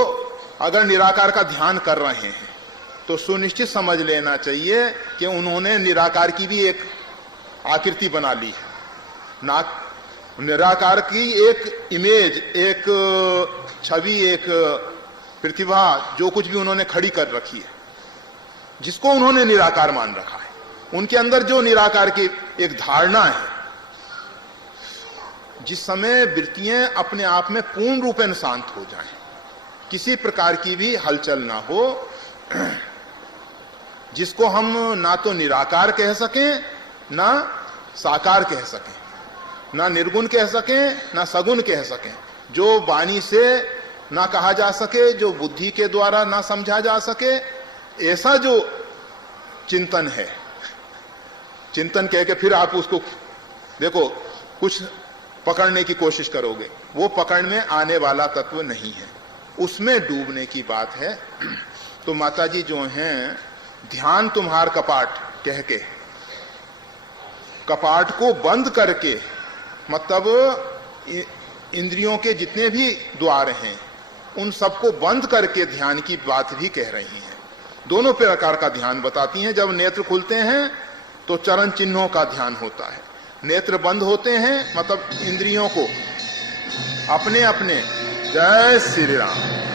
अगर निराकार का ध्यान कर रहे हैं तो सुनिश्चित समझ लेना चाहिए कि उन्होंने निराकार की भी एक आकृति बना ली है, ना निराकार की एक इमेज, एक छवि, एक प्रतिभा, जो कुछ भी उन्होंने खड़ी कर रखी है, जिसको उन्होंने निराकार मान रखा है। उनके अंदर जो निराकार की एक धारणा है, जिस समय वृत्तियां अपने आप में पूर्ण रूप में शांत हो जाएं, किसी प्रकार की भी हलचल ना हो, जिसको हम ना तो निराकार कह सकें ना साकार कह सकें, ना निर्गुण कह सकें ना सगुण कह सकें, जो वाणी से ना कहा जा सके, जो बुद्धि के द्वारा ना समझा जा सके, ऐसा जो चिंतन है, चिंतन कह के फिर आप उसको देखो कुछ पकड़ने की कोशिश करोगे, वो पकड़ में आने वाला तत्व नहीं है, उसमें डूबने की बात है। तो माताजी जो हैं ध्यान तुम्हार कपाट कह के कपाट को बंद करके, मतलब इंद्रियों के जितने भी द्वार हैं उन सबको बंद करके ध्यान की बात भी कह रही हैं। दोनों प्रकार का ध्यान बताती हैं। जब नेत्र खुलते हैं तो चरण चिन्हों का ध्यान होता है, नेत्र बंद होते हैं मतलब इंद्रियों को अपने अपने। जय श्री राम।